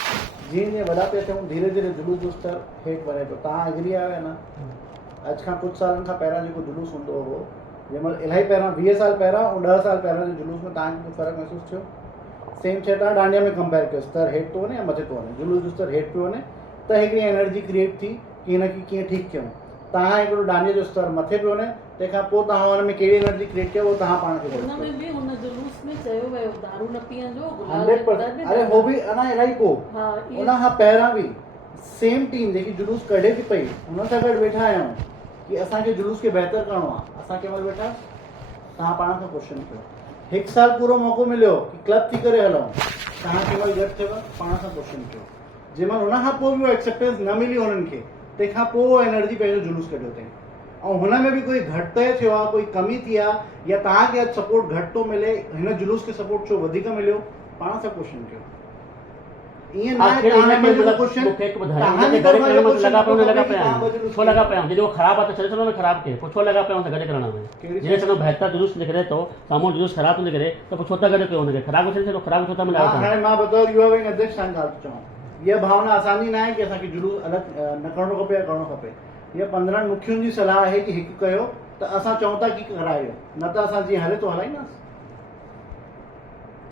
जीअं जीअं वॾा पिया थियूं धीरे धीरे जुलूस जो स्तर हेठि वधे पियो। तव्हां एग्री आहियो या न? अॼु खां कुझु सालनि खां पहिरियां जेको जुलूस हूंदो हो, जंहिं महिल इलाही पहिरियां 20 साल पहिरियां ऐं 10 साल पहिरियां जे जुलूस में तव्हांखे कुझु फ़र्क़ु महसूसु थियो? सेम शइ तव्हां डांडिया में कंपेयर कयो, स्तर हेठि थो वञे या मथे थो वञे, जुलूस जो स्तर हेठि पियो वञे त हिकिड़ी एनर्जी क्रिएट थी कि हिनखे कीअं ठीकु कयूं। तव्हां हिकिड़ो डांडिया जो स्तर मथे पियो वञे, तंहिंखां पोइ तव्हां हुन में कहिड़ी एनर्जी क्रिएट कयो उहो तव्हां पाण खे हुन में बि हुन जुलूस में चयो वियो दारू न पीअण जो, 100%। अरे हो बि अञा इलाही पोइ, हा उन खां पहिरियां बि सेम टीम जेकी जुलूस कढे थी पई हुन सां गॾु वेठा आहियूं कि असांखे जुलूस खे बहितर करिणो आहे। असां कंहिं महिल वेठा, तव्हां पाण खां क्वेश्चन कयो। 1 साल पूरो मौक़ो मिलियो कि क्लब थी करे हलूं, तव्हां कंहिं महिल घटि थियव, पाण सां क्वेश्चन कयो। जंहिं महिल हुन खां पोइ बि उहो एक्सेप्टेंस न मिली हुननि खे, तंहिंखां पोइ उहो एनर्जी पंहिंजो जुलूस कढियो अथई। ऐं हुन में बि कोई घटि थियो आहे, कोई कमी थी आहे, या तव्हांखे अॼु सपोर्ट घटि थो मिले, हिन जुलूस खे सपोर्ट छो वधीक मिलियो, पाण सां क्वेश्चन कयो। ईअं न आहे छो लॻा पिया जॾहिं उहो ख़राबु आहे त छॾे छॾो न ख़राबु खे, पोइ छो लॻा पिया हुन गॾु करण में? जॾहिं सॼो बहितर जुलूस निकिरे थो, साम्हूं जुलूस ख़राबु थो निकिरे त पोइ छो था गॾु कयो हुनखे? ख़राबु छॾे छॾो, ख़राबु छो था मिलायो? हाणे मां बतौर युवा विंग अध्यक्ष तव्हां ॻाल्हि थो चवां, इहा भावना असांजी न आहे कि असांखे जुलूस अलॻि न करिणो खपे या करिणो खपे। इहा 15 मुखियुनि जी सलाह आहे कि हिकु कयो त असां चऊं था की करायो, न त असां जीअं हले तो हलाईंदासीं।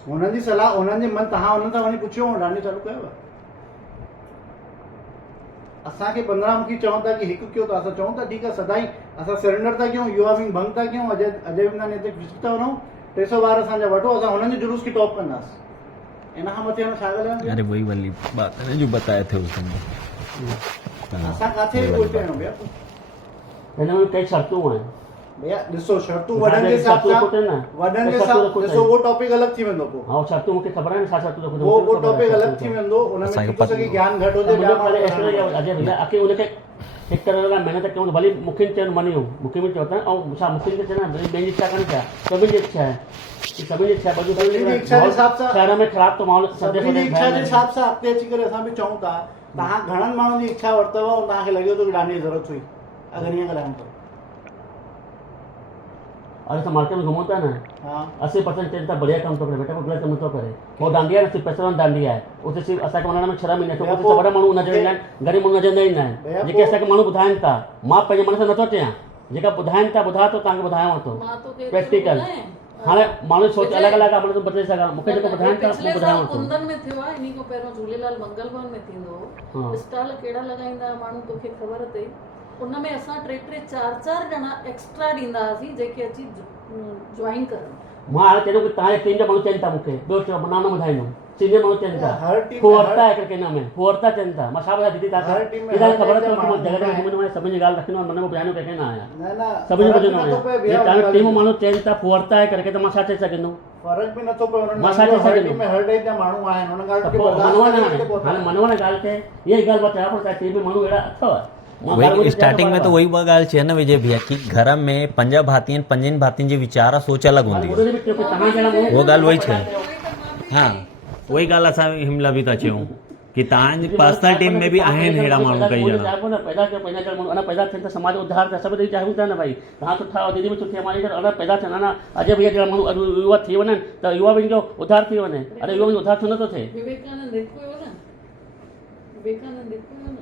हुननि जी सलाह, हुननि जे मन, तव्हां हुननि सां वञी पुछियो रांदियूं चालू कयव? असांखे 15 मुखी चवनि था की हिकु कयो, त असां चऊं था ठीकु आहे, सदाई असां सरेंडर था कयूं, युवा विंग भंग था कयूं, अजय विंदानी ते विजिट था वञूं, 300 ॿार असांजा वठो, असां हुननि जे जुलूस खे टॉप कंदासीं। इन खां मथे हाणे छा ॻाल्हायूं? अरे वही वाली बात है ना जो बताए थे उस दिन। असां काथे उल्टे आहियूं भैया? हिन में कई शर्तूं आहिनि भैया ॾिसो, शर्तूं वॾनि जे हिसाब सां, वॾनि जे हिसाब, ॾिसो उहो टॉपिक अलॻि थी वेंदो पोइ, हाँ शर्तूं मूंखे ख़बर आहे न छा शर्तूं रखो, वो टॉपिक अलॻि थी वेंदो, उन में थी थो सघे ज्ञान घटि हुजे, ॿिया माण्हू अजय भैया अके उनखे हिकु तरह सां महिनत कयूं, भली मूंखे चवनि मञियो, मूंखे बि चओ था, ऐं छा मूंखे खे चवनि ॿियनि जी इच्छा कान्हे, छा सभिनी जी इच्छा आहे, सभिनी जी इच्छा आहे, सभिनी जी इच्छा जे हिसाब सां शहर में ख़राब तो माहौल, सभिनी जी इच्छा जे हिसाब सां अॻिते अची करे असां बि चऊं था, तव्हां घणनि माण्हुनि जी इच्छा वरितव ऐं तव्हांखे लॻे थो की डांडी जी ज़रूरत हुई, अगरि ईअं ॻाल्हायूं त अरे असां मार्केट में घुमूं था न, हा 80% चवनि था बढ़िया कमु थो करे, बेटा ग़लति कमु थो करे, उहो डांडिया न सिर्फ़ु पैसनि वारी डांडिया आहे, उते सिर्फ़ु असांखे वञण में शर्म ई नथो, उते वॾा माण्हू नज़र ईंदा आहिनि, ग़रीब माण्हू नज़र न ईंदा आहिनि, जेके असांखे माण्हू ॿुधाइनि था, मां पंहिंजे मन सां नथो चयां, जेका ॿुधाइनि था ॿुधा थो तव्हांखे ॿुधायांव थो मां तोखे प्रैक्टिकल। हाणे माण्हू सोच अलॻि अलॻि आहे, माण्हू बदिले सघां, मूंखे जेको ॿुधाइनि था पिछले उहो साल ॿुधायांव थो। कुंदन में थियो आहे, इन्ही खां पहिरियों झूलेलाल मंगल भवन में थींदो हो, हाँ। स्टॉल कहिड़ा लॻाईंदा माण्हू तोखे ख़बर अथई, उन में असां 3-3 4-4 ॼणा एक्स्ट्रा ॾींदा हुआसीं जेके अची ज्वाइन करनि। मां हाणे चयो की तव्हांजे टीम जा माण्हू चवनि था मूंखे, ॿियो चयो मां नालो ॿुधाईंदुमि, सीनियर माण्हू चवनि था हर टीम फुअरता आहे करके नाम है, फुअरता चवनि था, मां छा ॿुधायां दीदी हर टीम में तव्हांखे ख़बर हर अथव टीम कि मां में जॻह जॻह माण्हू घुमंदो आहियां, सभिनी जी ॻाल्हि रखंदो आहियां, मन में ॿुधाइणो कंहिंखे न आहियां, न सभिनी फर्क ॿुधंदो बि नथो पए आहियां, भैया, तव्हांजी टीम माण्हू चवनि था फुअरता आहे करके, त मां छा चई सघंदुमि, फर्क बि नथो पए, हुननि मां छा चई हर सघंदुमि? टीम में हर टाइप जा माण्हू आहिनि, हुन ॻाल्हि खे मनवा न बर्दाश्त करे हाणे मनवा न ॻाल्हि खे, इहा ई ॻाल्हि मां चवां पियो, टीम में माण्हू अहिड़ा अथव। मां वही ॻाल्हि स्टार्टिंग में तो वही ॿ ॻाल्हि चई न विजय भैया की घर में 5 भाती आहिनि, 5 भातियुनि जी वीचार सोच अलॻि हूंदी आहे, वो ॻाल्हि वही छे। हाँ वही ॻाल्हि असां हिमला बि था चयूं की तव्हांजी पर्सनल टीम में बि आहिनि अहिड़ा माण्हू कई ॼणा, पैदा कयो, पंहिंजा घर माण्हू अञा पैदा थियनि त समाज जो उद्धार थिए, सभु चाहियूं था न भाई, तव्हां सुठा हो, दीदी बि सुठी हमारी घर अगरि पैदा थियनि, अञा अजय भैया जहिड़ा माण्हू अॼु युवा थी वञनि त युवा विंग जो उद्धार थी वञे, अरे युवा विंग उद्धार छो नथो थिए? विवेकानंद हिकु हुयो न, विवेकानंद हिकु हुयो न,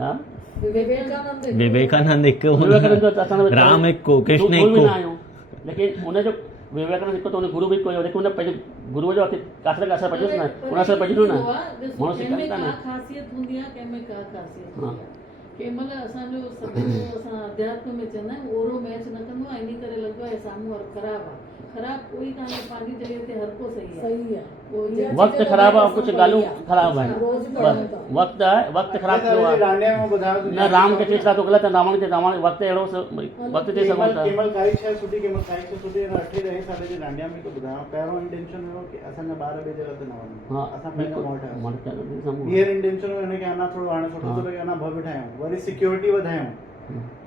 हा विवेकानंद हिकु हुन, विवेकानंद जो असां राम हिकु, कृष्ण कोई बि हिकु, न आहियूं, लेकिन हुनजो विवेकानंद हिकु त हुन गुरु बि कोई, लेकिन हुन पंहिंजे गुरुअ जो काथे असर पइजोसि न, हुन असर पइजो न, माण्हू सिखनि था न। ख़ासियत हूंदी आहे, कंहिंमें का ख़ासियत हूंदी आहे, कंहिं महिल असांजो सभिनी जो असां अध्यात्म में चवंदा आहियूं ओरो मैच न कंदो आहे, इन करे लॻंदो आहे साम्हूं वारो ख़राबु आहे, ख़राबु कोई कान्हे, पंहिंजी जॻह ते हर को सही आहे, सही आहे, वक़्तु ख़राबु आहे, कुझु ॻाल्हियूं ख़राबु आहिनि, वक़्तु आहे, वक़्तु ख़राबु थियो आहे, डांडिया में ॿुधायो न राम खे चई था तो ग़लति आहे, रावण खे रावण वक़्तु अहिड़ो वक़्तु चई सघूं था। केमल काई शइ सुठी, केमल काई शइ सुठी, 8 साल जे डांडिया में ॿुधायो, पहिरों इंटेंशन हुयो की असांजा ॿार ॿिए जॻह ते न वञनि, हाँ असां पंहिंजो मौज ठाहियूं, हाँ ॿीहर इंटेंशन हुयो हिनखे अञा थोरो हाणे सुठो थो लॻे, अञा भव्य ठाहियूं, वरी सिक्योरिटी वधायूं,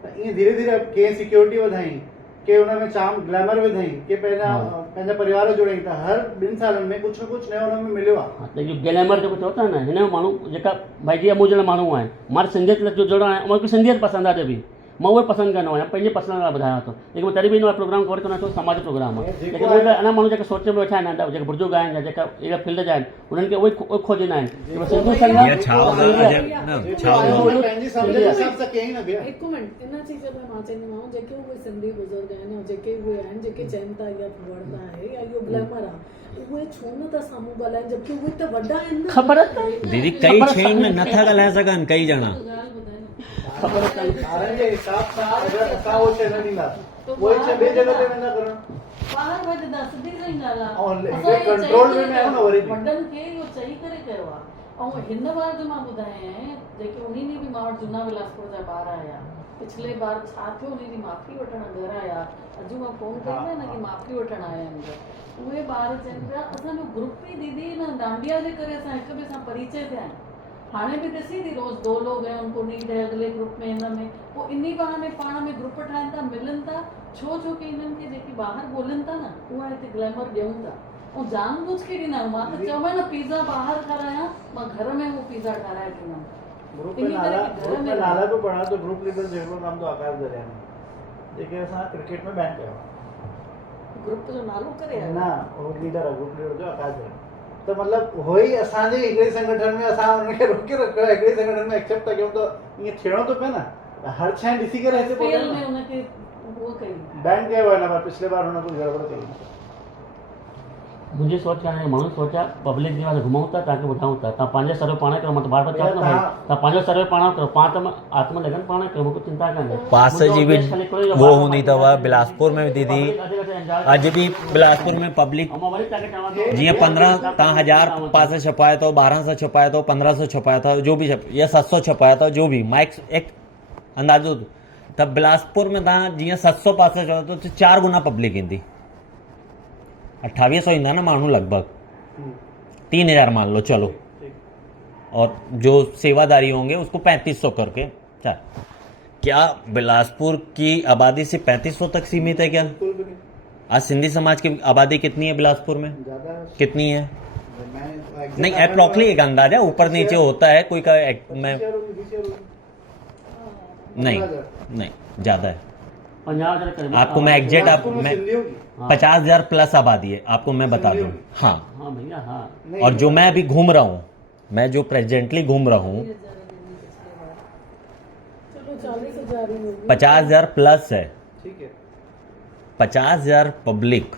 त ईअं धीरे धीरे के सिक्योरिटी वधाई, के हुन में चाम ग्लैमर विधाई, के पंहिंजा परिवार जोड़ाई, त हर 2 सालनि में कुझु न कुझु नयो हुन में मिलियो आहे। त इहो ग्लैमर जेको चओ था न, हिन में माण्हू जेका भाई जीअं मूं जहिड़ा माण्हू आहिनि, मां सिंधियत जो जुड़ो आहियां, मूंखे सिंधियत पसंदि आहे, बि मां उहे पसंदि कंदो आहियां, पंहिंजे पसंदि लाइ ॿुधायां थो, लेकिन मां तॾहिं बि हिन प्रोग्राम कवर कंदो आहियां, समाज जो प्रोग्राम आहे, लेकिन उहे अञा माण्हू जेके सोच में वेठा आहिनि, जेके बुर्जुर्ग आहिनि या जेका अहिड़ा फील्ड जा आहिनि, उन्हनि खे उहे खोजंदा आहिनि, सिंधू संघ ये छा होगा अजय न छा होगा पंहिंजी सम्झ जे हिसाब सां कई न भैया। हिकु मिनट, इन चीज़ में मां चवंदीमांव, जेके उहे सिंधी बुज़ुर्ग आहिनि ऐं जेके उहे आहिनि जेके चवनि था इहा फुवड़ता आहे या इहो ग्लैमर आहे, उहे छो न था साम्हूं ॻाल्हाइनि, जबकि उहे त वॾा आहिनि न, ख़बर आहे दीदी कई शयुनि में नथा ॻाल्हाए सघनि कई ॼणा, ख़बर आहे ॿारनि जे हिसाब सां अगरि असां उहो शइ न ॾींदासीं, उहे शइ ॿिए जॻह ते वेंदा करणु, ॿाहिरि वधंदा, सिधी सही ॻाल्हि आहे, ऐं असां इहो कंट्रोल चई में आहियूं न वरी बि। वॾनि खे इहो चई करे कयो आहे, ऐं हिन बार जो मां ॿुधायां, जेके उन्ही ॾींहुं बि मां वटि जूना बिलासपुर जा ॿार आया, पिछले बार छा थियो, उन ॾींहुं माफ़ी वठण घर आया, अॼु मां फ़ोन कई पिया न की माफ़ी वठण आया आहिनि, उहे ॿार चवनि पिया असांजो ग्रुप ई दीदी न डांडिया जे करे असां हिक ॿिए सां परिचय थिया आहिनि, हाणे बि ॾिसी थी रोज़ 2 लोग हैं उनको नीड है अगले ग्रुप में, हिन में पोइ इन्ही बहाने पाण में ग्रुप ठाहिनि था, मिलनि था, छो की इन्हनि खे जेकी ॿाहिरि ॻोल्हनि था न, उहा हिते ग्लैमर ॾियूं था, ऐं जानबूझ के ॾींदा आहियूं, मां त चवां न पिज़्ज़ा ॿाहिरि खारायां, मां घर में उहो पिज़्ज़ा ठाराए ॾींदमि, ग्रुप में नाला पे पढ़ा तो ग्रुप लीडर जो नाम तो आकाश दरियानी, जेके असां क्रिकेट में बैन कयो, ग्रुप जो नालो करे ना वो लीडर है, ग्रुप लीडर जो आकाश दरियानी, तो मतलब वही असांजे हिकिड़े संगठन में असां उनखे रोके रखियो, हिकिड़े संगठन में एक्सेप्ट था कयूं, तो ईअं थियणो थो पए न, हर शइ ॾिसी करे हिते फेल में उनखे वो कही बैंक गए हुए ना पिछले बार उन्होंने कुछ गड़बड़ करी मुंहिंजी सोच कान्हे माण्हू सोचा पब्लिक जी वास्ते घुमूं था तव्हांखे ॿुधायूं था तव्हां पंहिंजो सर्वे पाण करो मां त बार बार चवां थो न भाई तव्हां पंहिंजो सर्वे पाण करो पाण त आत्मलगन पाण कयो मूंखे चिंता कान्हे पास जी भी वो हूंदी अथव बिलासपुर में दीदी अॼु बि बिलासपुर में पब्लिक मां वरी तव्हांखे चवां थो जीअं 15 तव्हां 1000 पास छपाए थो 1200 छपाए थो 1500 छपाए थो जो भी या 700 छपाए थो जो भी मां एक अंदाज़ो त बिलासपुर में तव्हां जीअं 700 पास चओ त 4 गुना पब्लिक ईंदी 2800 ईंदा न माण्हू लगभग 3000 मान लो चलो और जो सेवादारी होंगे उसको 3500 करके चल क्या बिलासपुर की आबादी से 3500 तक सीमित है क्या बिल्कुल भी नहीं आज सिंधी समाज की आबादी कितनी है बिलासपुर में ज्यादा है कितनी है मैं नहीं अप्रोक्सली एक अंदाजा ऊपर नीचे होता है कोई का मैं नहीं नहीं ज्यादा है 50,000 करीब आपको मैं एग्जैक्ट आप मैं सिंधियों की 50,000 प्लस आबादी है आपको मैं बता दूं हाँ हाँ भैया हाँ नहीं, और जो मैं अभी घूम रहा हूँ मैं जो प्रेजेंटली घूम रहा हूँ चलो 40,000 ही होगी 50,000 प्लस है ठीक है 50,000 पब्लिक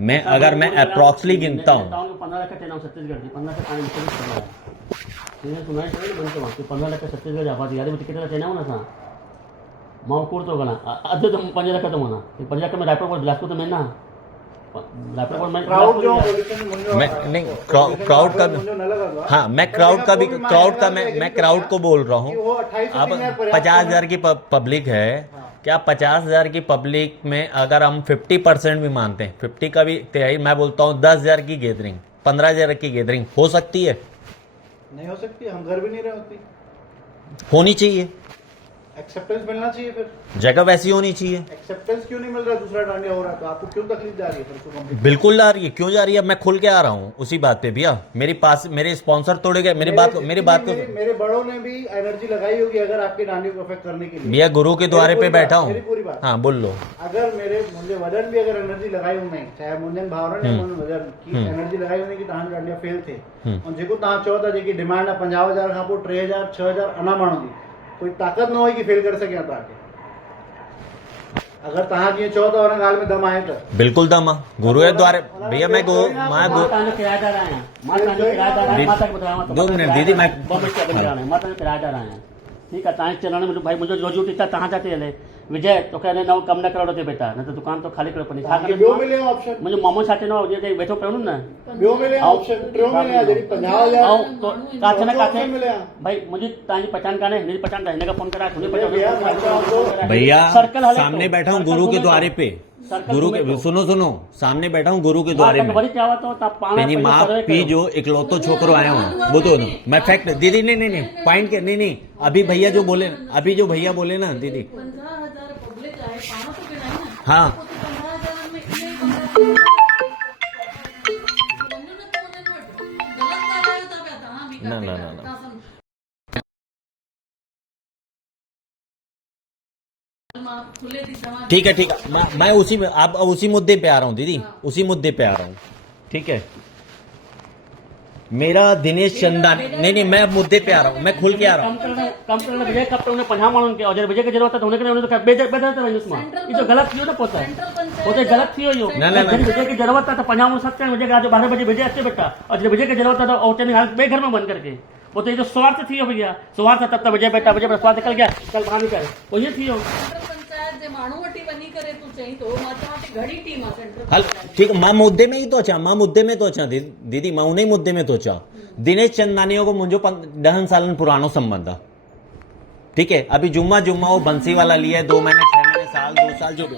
में अगर मैं अप्रोक्सली गिनता हूँ 15 लाख का चेना छत्तीसगढ़ की 15 से पानी निकल रहा है सुनाई चाहिए बन के वहाँ 15 लाख का छत्तीसगढ़ आबादी यार मुझे कितना चेना हो ना सा मां कूड़ तो गणा अधु तो 5 लाख तो मना 5 लाख में रायपुर बिलासपुर तो मैं ना रायपुर में क्राउड जो पोजीशन मुझे मैं नहीं क्राउड का मुझे न लगा हाँ मैं क्राउड का भी क्राउड का मैं क्राउड को बोल रहा हूँ वो 2800 अब दिन में पर्याप्त 50,000 की पब्लिक है क्या 50,000 की पब्लिक में अगर हम 50% भी मानते हैं 50 का भी तिहाई मैं बोलता हूँ 10,000 की गैदरिंग 15,000 की गैदरिंग हो सकती है नहीं हो सकती हम घर भी नहीं रहे होती होनी चाहिए एक्सेप्टेंस मिलना चाहिए फिर जगह वैसी होनी चाहिए एक्सेप्टेंस क्यों नहीं मिल रहा दूसरा डांडिया हो रहा है तो आपको क्यों तकलीफ जा रही है फिर उसको complete बिल्कुल आ रही है क्यों जा रही है अब मैं खुल के आ रहा हूँ उसी बात पे भैया मेरे पास मेरे स्पॉन्सर तोड़े गए मेरी बात को मेरे बड़ों ने भी एनर्जी लगाई होगी अगर आपके डांडियों को अफेक्ट करने के लिए भैया गुरु के द्वारे पे बैठा हूँ मेरी पूरी बात हाँ बोल लो अगर मुझे वजन भी अगर एनर्जी लगाई हूं नहीं चाहे मुंजन भावना ने मुंजन वजन की एनर्जी लगाई हूं नहीं कि तहां डांडिया फेल थे और जेको तहां चओ था जेकी डिमांड आहे 50,000 खां पोइ 3,000 6,000 अना माण्हू जी कोई ताक़त न हुई कि फेल करे सघिया तव्हांखे अगर तहां जीअं चओ था हुन ॻाल्हि में दम आहे त बिल्कुल दम आहे गुरु जे द्वारे भैया मैं गो मां गो तव्हांजो किराएदार आहियां मां तव्हांजो किराएदार आहियां मां तव्हांखे ॿुधायांव थो 2 मिनट दीदी मैं मां तव्हांजो किराएदार आहियां ठीकु आहे तव्हांजे चलण में भाई मुंहिंजो रोजी रोटी तव्हां छा थी हले विजय तोखे अञा नओं कमु न करणो अथई बेटा न त दुकान तो खाली करिणो पवंदी छा ॿियो मिले ऑप्शन मुंहिंजो मामो छा चवंदो आहे जीअं वेठो पियो न ॿियो मिले ऑप्शन टियों मिले जॾहिं 50,000 ऐं तो काथे न काथे मिले भाई मुंहिंजी तव्हांजी पहचान कान्हे मुंहिंजी पहचान हिन खां फोन करा भैया सर्कल हले सामने बैठा हूँ गुरु के द्वारे पे गुरु के सुनो सामने बैठा हूँ गुरु के द्वारे में वरी चवां थो तव्हां पाण पंहिंजी माउ पीउ जो इकलौतो छोकरो आया हूँ ॿुधो न मैं फैक्ट दीदी नहीं पॉइंट के नहीं अभी भैया जो बोले अभी जो भैया बोले ना दीदी 15,000 पब्लिक आहे पाण तो गिणाई न हाँ पोइ 15,000 में इहे ई बंदा गलत ॻाल्हायो था पिया तव्हां बि न, न, न, न। तव्हां सम्झो। मां खुले थी चवां ठीक है मैं उसी में आप उसी मुद्दे पे आ रहा हूँ दीदी उसी मुद्दे पे आ रहा हूँ ठीक है मेरा दिनेश चंदानी नहीं मैं मुद्दे पे आ रहा हूँ मैं खुल के आ रहा हूँ कम करण विजय कप उन्हें 50 माण्हुनि खे और जॾहिं विजय खे ज़रूरत आहे त हुनखे उन बेदर त वञुसि मां इहो जो ग़लति थियो न पोइ सेंट्रल पंचायत पोइ ग़लति थी वियो न, न, न। जॾहिं विजय खे ज़रूरत आहे त 50 माण्हू सच विजय खे आज 12 बजे विजय अचे बेटा और जॾहिं विजय खे ज़रूरत आहे त उहो चवंदी हाणे ॿिए घर में बंदि करके पोइ त इहो स्वार्थ थी वियो भैया स्वार्थ तब त विजय बेटा स्वार्थ निकल गया कल बाहर निकल पोइ इहो थी वियो सेंट्रल पंचायत जे माण्हू वटि वञी करे तूं चईं थो मां चवां थी घणी टीम आहे सेंट्रल हल ठीक मां मुद्दे में ही तो अचा मां मुद्दे में तो अचा दीदी मां उन मुद्दे में तो अचा दिनेश चंदानी को मुंहिंजो 10 सालन पुरानो संबंध आहे ठीक है अभी जुम्मा वो बंसी वाला लिया है 2 महीने 6 महीने साल 2 साल जो भी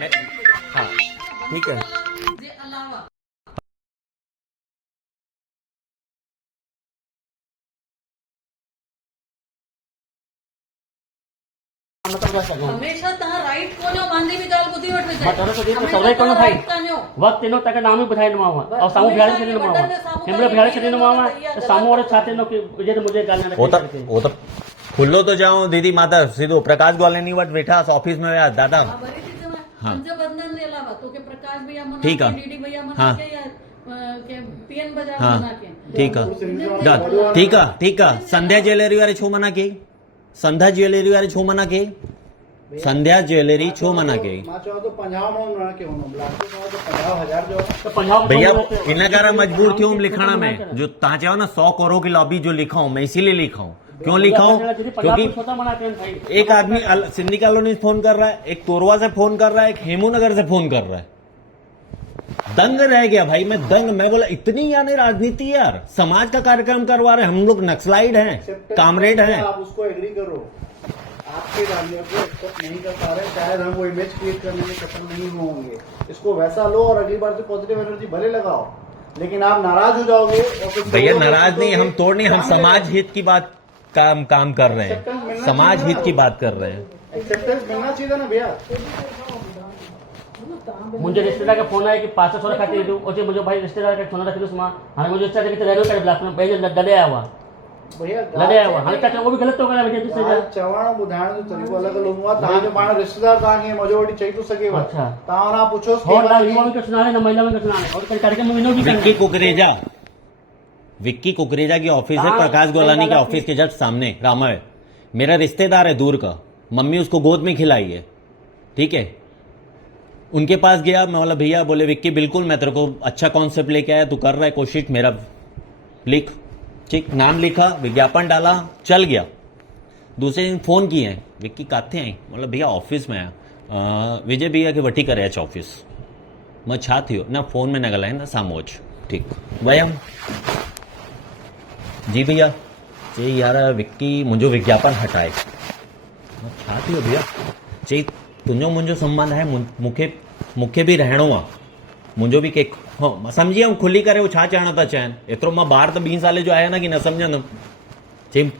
मेरे हाँ ठीक है जे अलावा हमेशा तव्हां राइट कोन्हो मुंहिंजी बि ॻाल्हि ॿुधी वठो मां चवां थो दीदी सवलाई कोन भाई वक़्तु ॾिनो तव्हांखे नाम बि ॿुधाईंदोमांव ऐं साम्हूं बीहारे छॾींदोमांव हिनमहिल बीहारे छॾींदोमांव त साम्हूं वारो छा थींदो की विजय त मुंहिंजे ॻाल्हि न वो तो खुलो तो जाऊं दीदी माता सीधो प्रकाश ग्वालिनी वट बैठा ऑफिस में विया दादा हाँ वरी थी चवां हाँ। पंजबंधन जे अलावा तोखे प्रकाश भैया मना ठीक है। डीडी भैया मना हाँ। के या के पीएन बाजार हाँ मना के ठीक है डन ठीक है संध्या ज्वेलरी वाले छो मना कई संध्या ज्वेलरी वाले छो मना कई संध्या ज्वेलरी छो मना कई मां चवां तो 50 माण्हू के हुन ब्लाक तो चवां तो 50,000 जो तो 50 भैया इन कारण मजबूर क्यों हूं लिखण में जो तव्हां चयो ना 100 करोड़ की लॉबी जो लिखा हूं मैं इसीलिए लिखा हूं क्यों लिखा हूं क्योंकि छोटा मना के भाई एक आदमी सिंधी कॉलोनी से फोन कर रहा है, एक तोरवा से फोन कर रहा है, एक हेमू नगर से फोन कर रहा है। दंग रह गया भाई, मैं दंग। मैं बोला इतनी यानी राजनीति यार, समाज का कार्यक्रम करवा रहे हैं हम लोग, नक्सलाइट हैं, कामरेड हैं। आप उसको एग्री करो, आपके गालियों को एक्सेप्ट नहीं कर पा रहे, शायद हम वो इमेज क्रिएट करने में सफल नहीं होंगे। इसको वैसा लो और अगली बार से पॉजिटिव एनर्जी भले लगाओ, लेकिन आप नाराज हो जाओगे। भैया नाराज नहीं, हम तोड़ नहीं, हम समाज हित की बात काम कर रहे हैं, समाज हित की बात कर रहे हैं। एक्सेप्टेंस मिलना चाहिए ना भैया। मुझे रिश्तेदार का फोन आया कि 500 खाती हूँ और मुझे भाई रिश्तेदार का फोन रखी मां हाणे मुझे इच्छा है कि रेडियो कर ब्लॉक में भाई लड़े आया हुआ भैया लड़े आया हुआ हाणे चाचा वो भी गलत हो गया मुझे तुझसे जा चवण ॿुधाइण जो तरीक़ो अलॻि अलॻि हूंदो आहे। तव्हांजो पाण रिश्तेदार तव्हांखे मज़ो वठी चई थो सघेव, अच्छा तव्हां हुन पुछोसि और ना युवा में कुछ सुनाने ना महिला में कुछ सुनाने और कल कार्यक्रम में विनोद भी विक्की कुकरेजा की ऑफिस है, प्रकाश गोलानी के ऑफिस के जस्ट सामने रामायण। मेरा रिश्तेदार है दूर का, मम्मी उसको गोद में खिलाई है, ठीक है। उनके पास गया, मैं बोला भैया, बोले विक्की बिल्कुल मैं तेरे को अच्छा कॉन्सेप्ट लेके आया, तू कर रहा है कोशिश, मेरा लिख, ठीक, नाम लिखा, विज्ञापन डाला, चल गया। दूसरे दिन फोन किए हैं, विक्की काथे आई, मतलब भैया ऑफिस में आया, विजय भैया के वठी करे ऑफिस मैं छा थियो ना, फोन में न ॻाल्हाए ना सामोच, ठीक वयम जी भैया चई यार विक्की मुंहिंजो विज्ञापन हटाए। मां छा थियो भैया, चई तुंहिंजो मुंहिंजो संबंध आहे, मूंखे बि रहणो आहे, मुंहिंजो बि केक, हाँ मां सम्झी वियुमि खुली करे उहो छा चवणु था चाहिनि। एतिरो मां ॿार त 20 साल जो आहियां न कि न सम्झंदुमि। चई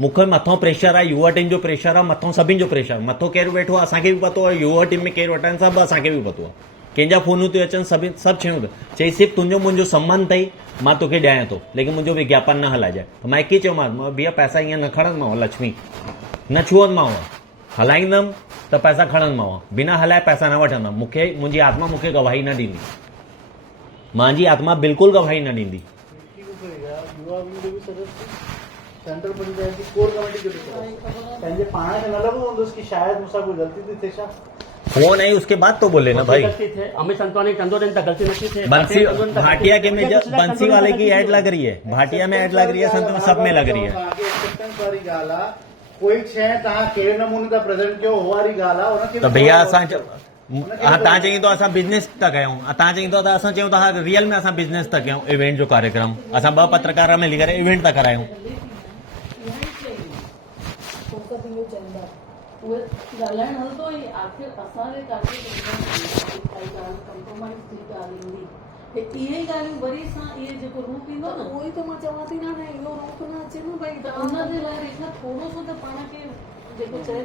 मूंखे मथां प्रेशर आहे, युवा टीम जो प्रेशर आहे, मथां सभिनि जो प्रेशर, मथां केरु वेठो आहे असांखे बि पतो आहे, युवा टीम में केरु वेठा आहिनि सभु असांखे बि पतो आहे, कंहिंजा फोनूं थियूं अचनि, सभु शयूं। चई सिर्फ़ु तुंहिंजो मुंहिंजो संबंध अथई, मां तोखे ॾियां थो, लेकिन मुंहिंजो विज्ञापन न हलाइजांइ। त मां एकी चयोमांसि भैया पैसा ईअं न खणंदोमांव, लक्ष्मी न छुअंदोमांव, हलाईंदुमि त पैसा खणंदोमांव, बिना हलाए पैसा न वठंदुमि। मूंखे मुंहिंजी आत्मा मूंखे गवाही न ॾींदी, मुंहिंजी आत्मा बिल्कुलु गवाही न ॾींदी। सेंट्रल पंचायत की कोर कमेटी पंहिंजे पाण खे न लॻो हूंदुसि कि शायद मूंसां कोई ग़लती थी थिए छा। फोन आई उसके बाद तो बोले ना भाई, अमित संतवानी चंदो दिन तक गलती नहीं थी। बंसी भाटिया के में बंसी वाले की ऐड लग रही है, भाटिया में ऐड लग रही है, संत सब में लग रही है। कोई शइ तव्हां कहिड़े नमूने था प्रेज़ेंट कयो हो वारी ॻाल्हि आहे, उनखे त भैया असां तव्हां चई तो असां बिज़नेस था कयूं, तव्हां चई तो असां चयूं था रियल में असां बिज़नेस था कयूं, इवेंट जो कार्यक्रम असां 2 पत्रकार मिली करे इवेंट था करायूं। उहे ॻाल्हाइण हलंदो ई, आख़िर असांजे काथे कंप्रोमाइज़ जी ॻाल्हि ईंदी, इहे ई ॻाल्हियूं वरी सां इहे जेको रूप ईंदो न, उहो ई त मां चवां थी न, इहो रूप न अचे न भई। त उनजे लाइ रेखा थोरो सो त पाण खे जेको चए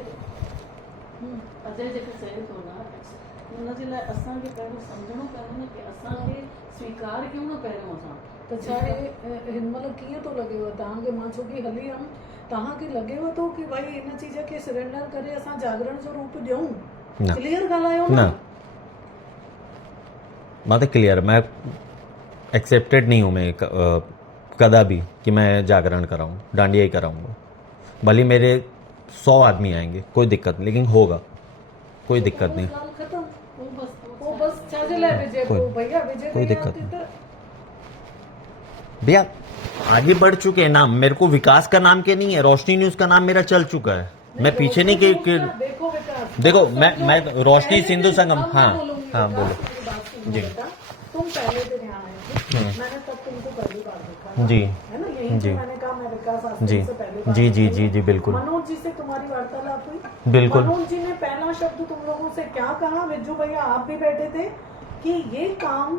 अजय जेको चए थो न, उनजे लाइ असांखे पहिरियों सम्झणो पवंदो न कि असांखे स्वीकार कयूं न पहिरियों असां। त छा हिन महिल कीअं थो लॻेव तव्हांखे? मां छोकी हली हुअमि, तव्हांखे लॻेव थो कि भई इन चीज खे सरेंडर करे असां जागरण जो रूप ॾियूं? क्लियर ॻाल्हायो न। मैं तो क्लियर, मैं एक्सेप्टेड नहीं हूँ मैं कदा भी कि मैं जागरण कराऊँ, डांडिया ही कराऊंगा, भले मेरे 100 आदमी आएंगे, कोई दिक्कत, लेकिन होगा, कोई दिक्कत नहीं, कोई दिक्कत नहीं भैया। आगे बढ़ चुके हैं नाम, मेरे को विकास का नाम के नहीं है, रोशनी न्यूज का नाम मेरा चल चुका है, मैं पीछे नहीं कि देखो मैं रोशनी सिंधु संगम, हाँ हाँ बोलो जी। तुम पहले दिन यहाँ आए थे, मैंने तब तुमको पहली बार देखा जी, है ना, यही जी, मैंने कहा मैं विकास जी से पहले जी जी जी जी बिल्कुल। मनोज जी से तुम्हारी वार्तालाप हुई? बिल्कुल। मनोज जी ने पहला शब्द तुम लोगों से क्या कहा? विज्जू भैया आप भी बैठे थे कि ये काम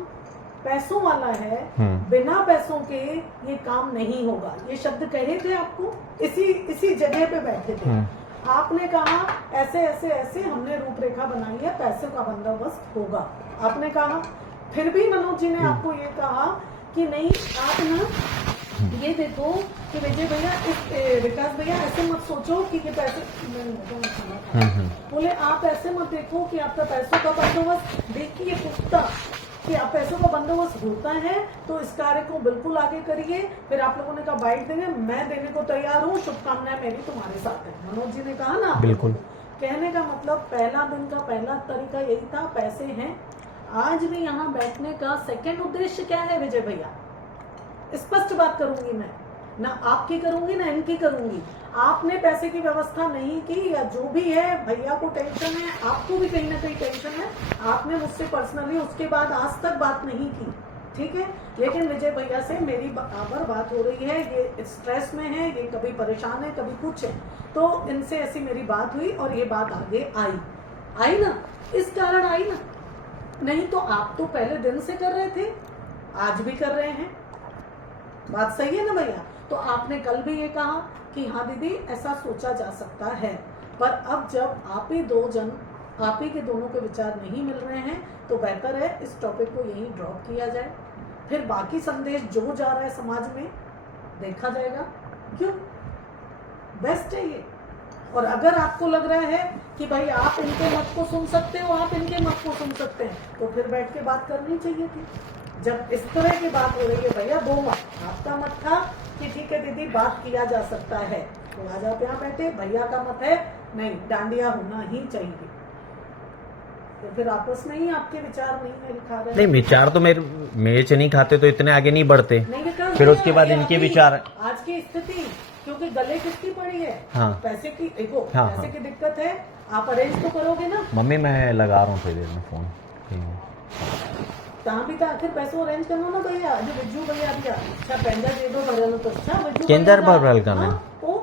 पैसों वाला है, बिना पैसों के ये काम नहीं होगा, ये शब्द कहे थे आपको? इसी जगह पे बैठे थे, आपने कहा ऐसे ऐसे ऐसे हमने रूपरेखा बनाई है, पैसे का बंदोबस्त होगा, आपने कहा। फिर भी मनोज जी ने आपको ये कहा कि नहीं, आप ना ये देखो कि विजय भैया, विकास भैया ऐसे मत सोचो कि ये पैसे, बोले आप ऐसे मत देखो कि आपका पैसों का बंदोबस्त, देखिए पुख्ता कि आप पैसों का बंदोबस्त होता है तो इस कार्य को बिल्कुल आगे करिए। फिर आप लोगों ने कहा बाइट देंगे, मैं देने को तैयार हूँ, शुभकामनाएं मेरी तुम्हारे साथ है, मनोज जी ने कहा ना। बिल्कुल। कहने का मतलब पहला दिन का पहला तरीका यही था, पैसे हैं। आज भी यहाँ बैठने का सेकंड उद्देश्य क्या है विजय भैया? स्पष्ट बात करूंगी मैं, ना आपकी करूंगी ना इनकी करूंगी। आपने पैसे की व्यवस्था नहीं की या जो भी है, भैया को टेंशन है, आपको भी कहीं ना कहीं टेंशन है, आपने मुझसे पर्सनली उसके बाद आज तक बात नहीं की, ठीक है। लेकिन विजय भैया से मेरी बराबर बात हो रही है, ये स्ट्रेस में है, ये कभी परेशान है कभी कुछ है, तो इनसे ऐसी मेरी बात हुई और ये बात आगे आई ना, इस कारण आई ना। नहीं तो आप तो पहले दिन से कर रहे थे, आज भी कर रहे हैं, बात सही है ना भैया? तो आपने कल भी ये कहा कि हाँ दीदी ऐसा सोचा जा सकता है, पर अब जब आप ही के दोनों के विचार नहीं मिल रहे हैं तो बेहतर है इस टॉपिक को यहीं ड्रॉप किया जाए, फिर बाकी संदेश जो जा रहा है समाज में देखा जाएगा, क्यों? बेस्ट है ये। और अगर आपको लग रहा है कि भाई आप इनके मत को सुन सकते हो, आप इनके मत को सुन सकते हैं, तो फिर बैठ के बात करनी चाहिए थी। जब इस तरह की बात हो रही है भैया, दो मत, आपका मत था कि ठीक है दीदी बात किया जा सकता है, तो आज आप यहाँ बैठे, भैया का मत है नहीं डांडिया होना ही चाहिए, तो फिर आपस में ही आपके विचार नहीं मेल खा रहे। नहीं, विचार तो मेरे नहीं खाते तो इतने आगे नहीं बढ़ते, नहीं फिर उसके बाद इनके विचार। आज की स्थिति क्योंकि गले किसकी पड़ी है? हाँ। पैसे की, देखो हाँ, पैसे हाँ। की दिक्कत है, आप अरेंज तो करोगे ना। मम्मी मैं लगा रहा हूँ थोड़ी देर में फोन। तव्हां भी तो आखिर पैसो अरेंज करनो ना भैया, अॼु विजू भैया बि आहे, छा पंहिंजा जेॾो भरियल तो छा विजू केंदर भरियल कान्हे। पोइ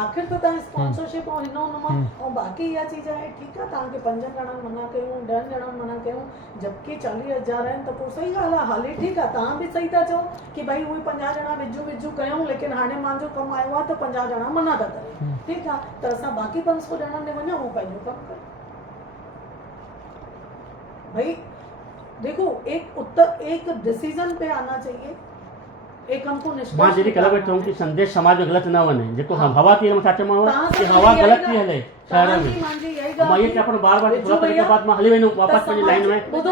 आखिर तो तव्हां स्पॉन्सरशिप ऐं हिन हुन मां ऐं बाक़ी इहा चीज़ आहे, ठीकु आहे तव्हांखे 5 ॼणनि मना कयूं, 10 ॼणनि मना कयूं, जबकि 40,000 आहिनि त पोइ सही ॻाल्हि आहे, हाली ठीकु आहे, तव्हां बि सही था चओ कि भाई उहे 50 ॼणा विजू कयूं, लेकिन हाणे मुंहिंजो कमु आयो आहे त 50 ॼणा मना था करें, ठीकु आहे, त असां बाक़ी 500 ॼणनि ॾे वञूं ऐं पंहिंजो कमु कयूं। भाई देखो एक डिसीजन पे आना चाहिए, एक हमको मां निष्कर्ष जहिड़ी कल निकालना चऊं है। कि संदेश समाज में ग़लति न वञे, जेको हाँ। हवा थी हले छा चवां तव्हां कि सां हवा इहा ग़लति ॻाल्हि- थी हले शहर तव्हांजी में। मुंहिंजी इहा ई मां ॻाल्हि ये कि अपन बार बार विजू थोड़ा तरीक़े भैया, बाद मां हली वेंदुमि वापस त पंहिंजी लाइन में। ॿुधो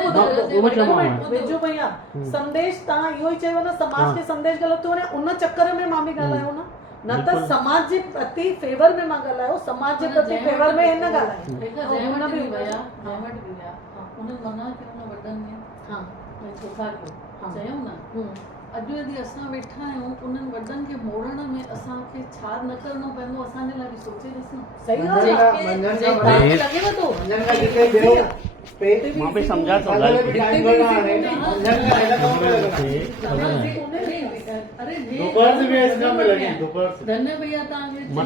उहो चवां विजू भैया, संदेश तव्हां इहो ई चयो न, समाज के संदेश ग़लति थो वञे, उन चक्कर में मां बि ॻाल्हायो न त बिल्कुलु। समाज जे प्रति फेवर में मां ॻाल्हायो, समाज जे प्रति फेवर में हिन ॻाल्हायो। हिकु ऐं हुन जयवंत बि बि विया, जयवंत बि विया, उन्हनि मना कयो न वॾनि में, हाँ भई तोखा कयो, हाँ। चयूं न, अॼु यदि असां वेठा आहियूं उन्हनि वॾनि खे मोड़ण में असांखे छा न करिणो पवंदो, असांजे लाइ बि सोचे ॾिसूं। सही ॻाल्हि मंझंदि आहे। का- मंझंदि जे का तव्हांखे भाई- लॻेव थो मंझंदि का जिते देव पे मां बि सम्झा थो अगरि ॻाल्हि बि खे। टाइम भरना हाणे मंझंदि का हिन कम में लॻना। अरे दोपहर से भी इस काम में लगे, दोपहर से। धन्य भैया तव्हांखे मां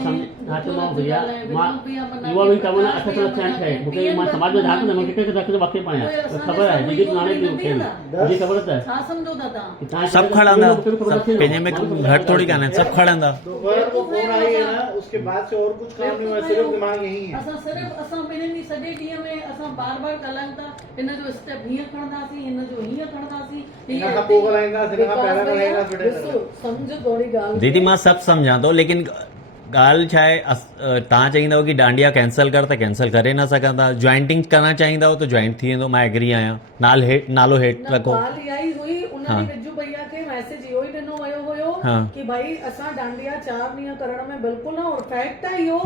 हाँ तो मां भैया मां मना युवा भी कमु अठ सौ थियणु ठाहे मूंखे मां समाज में झांक न मूंखे कंहिंखे रखंदो वाक़ई पायां ख़बर आहे दीदी सुञाणे थी मूंखे मुंहिंजी ख़बर त छा सम्झो था तव्हां? कि तव्हां सब खड़ंदा, सब पंहिंजे में घटि थोड़ी कान्हे, सब खड़ंदा। दोपहर को फोन आई है ना, उसके बाद से और कुछ काम नहीं हुआ, सिर्फ दिमाग यही है। असां सिर्फ़ असां ॿिन्हिनि ॾींहं सॼे ॾींहं में असां बार बार ॻाल्हायूं था, हिन जो स्टेप हीअं खणंदासीं, हिन जो हीअं खणंदासीं, हिन खां पोइ ॻाल्हाईंदासीं, हिन खां पहिरियों ॻाल्हाईंदासीं, फिर ॾिसो, सम्झ थोरी ॻाल्हि दीदी मां सभु सम्झां थो, लेकिन ॻाल्हि छा आहे, तव्हां चाहींदव कि डांडिया कैंसिल कर त कैंसिल करे न सघंदा, ज्वाइंटिंग करणु चाहींदव त ज्वाइंट थी वेंदो, मां एग्री आहियां, नालो हेठि न, रखो। ॻाल्हि इहा ई हुई, उन हाँ। ॾींहुं विजू भैया खे मैसेज इहो ई ॾिनो वियो हुयो हाँ। कि भाई असां डांडिया 4 ॾींहं करण में बिल्कुलु न, और फैक्ट आहे इहो,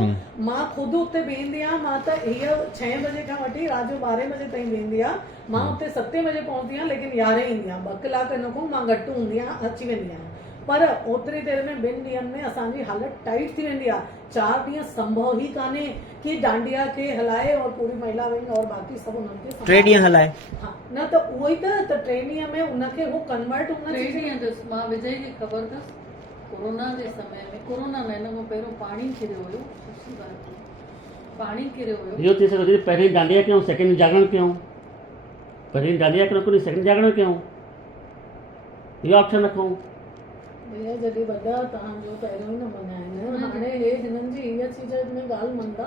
मां ख़ुदि उते वेंदी आहियां, मां त हीअ 6 बजे खां वठी राति जो 12 बजे ताईं वेंदी आहे, मां उते 7 बजे पहुंचदी आहियां, लेकिन 11 ईंदी आहियां, 2 कलाक हिन खां मां घटि हूंदी आहियां, अची वेंदी आहियां, पर ओतिरी देर में 2 ॾींहंनि में असांजी हालत टाइट थी वेंदी आहे। 4 ॾींहं संभव ई कान्हे कि डांडिया खे हलाए और पूरी महिला विंग और बाक़ी सभु उन्हनि खे 3 ॾींहं हलाए। हाँ, न त उहो ई त 3 ॾींहं में उनखे वो कन्वर्ट हुन टे चीज़ ॾींहं अथसि, मां विजय खे ख़बर अथसि, कोरोना जे समय में, कोरोना में हिन खां पहिरियों पाणी किरियो हुयो, सुठी ॻाल्हि हुई, पाणी किरियो हुयो, इहो थी सघे पहिरीं डांडिया कयूं, सेकेंड जागरण कयूं, पहिरीं डांडिया कयूं कोन्हे सेकेंड जागरण कयूं, इहो ऑप्शन रखूं। भैया जॾहिं वॾा तव्हांजो पहिरियों ई न मञाइनि, हाणे हे हिननि जी हीअ चीज़ में ॻाल्हि मञंदा,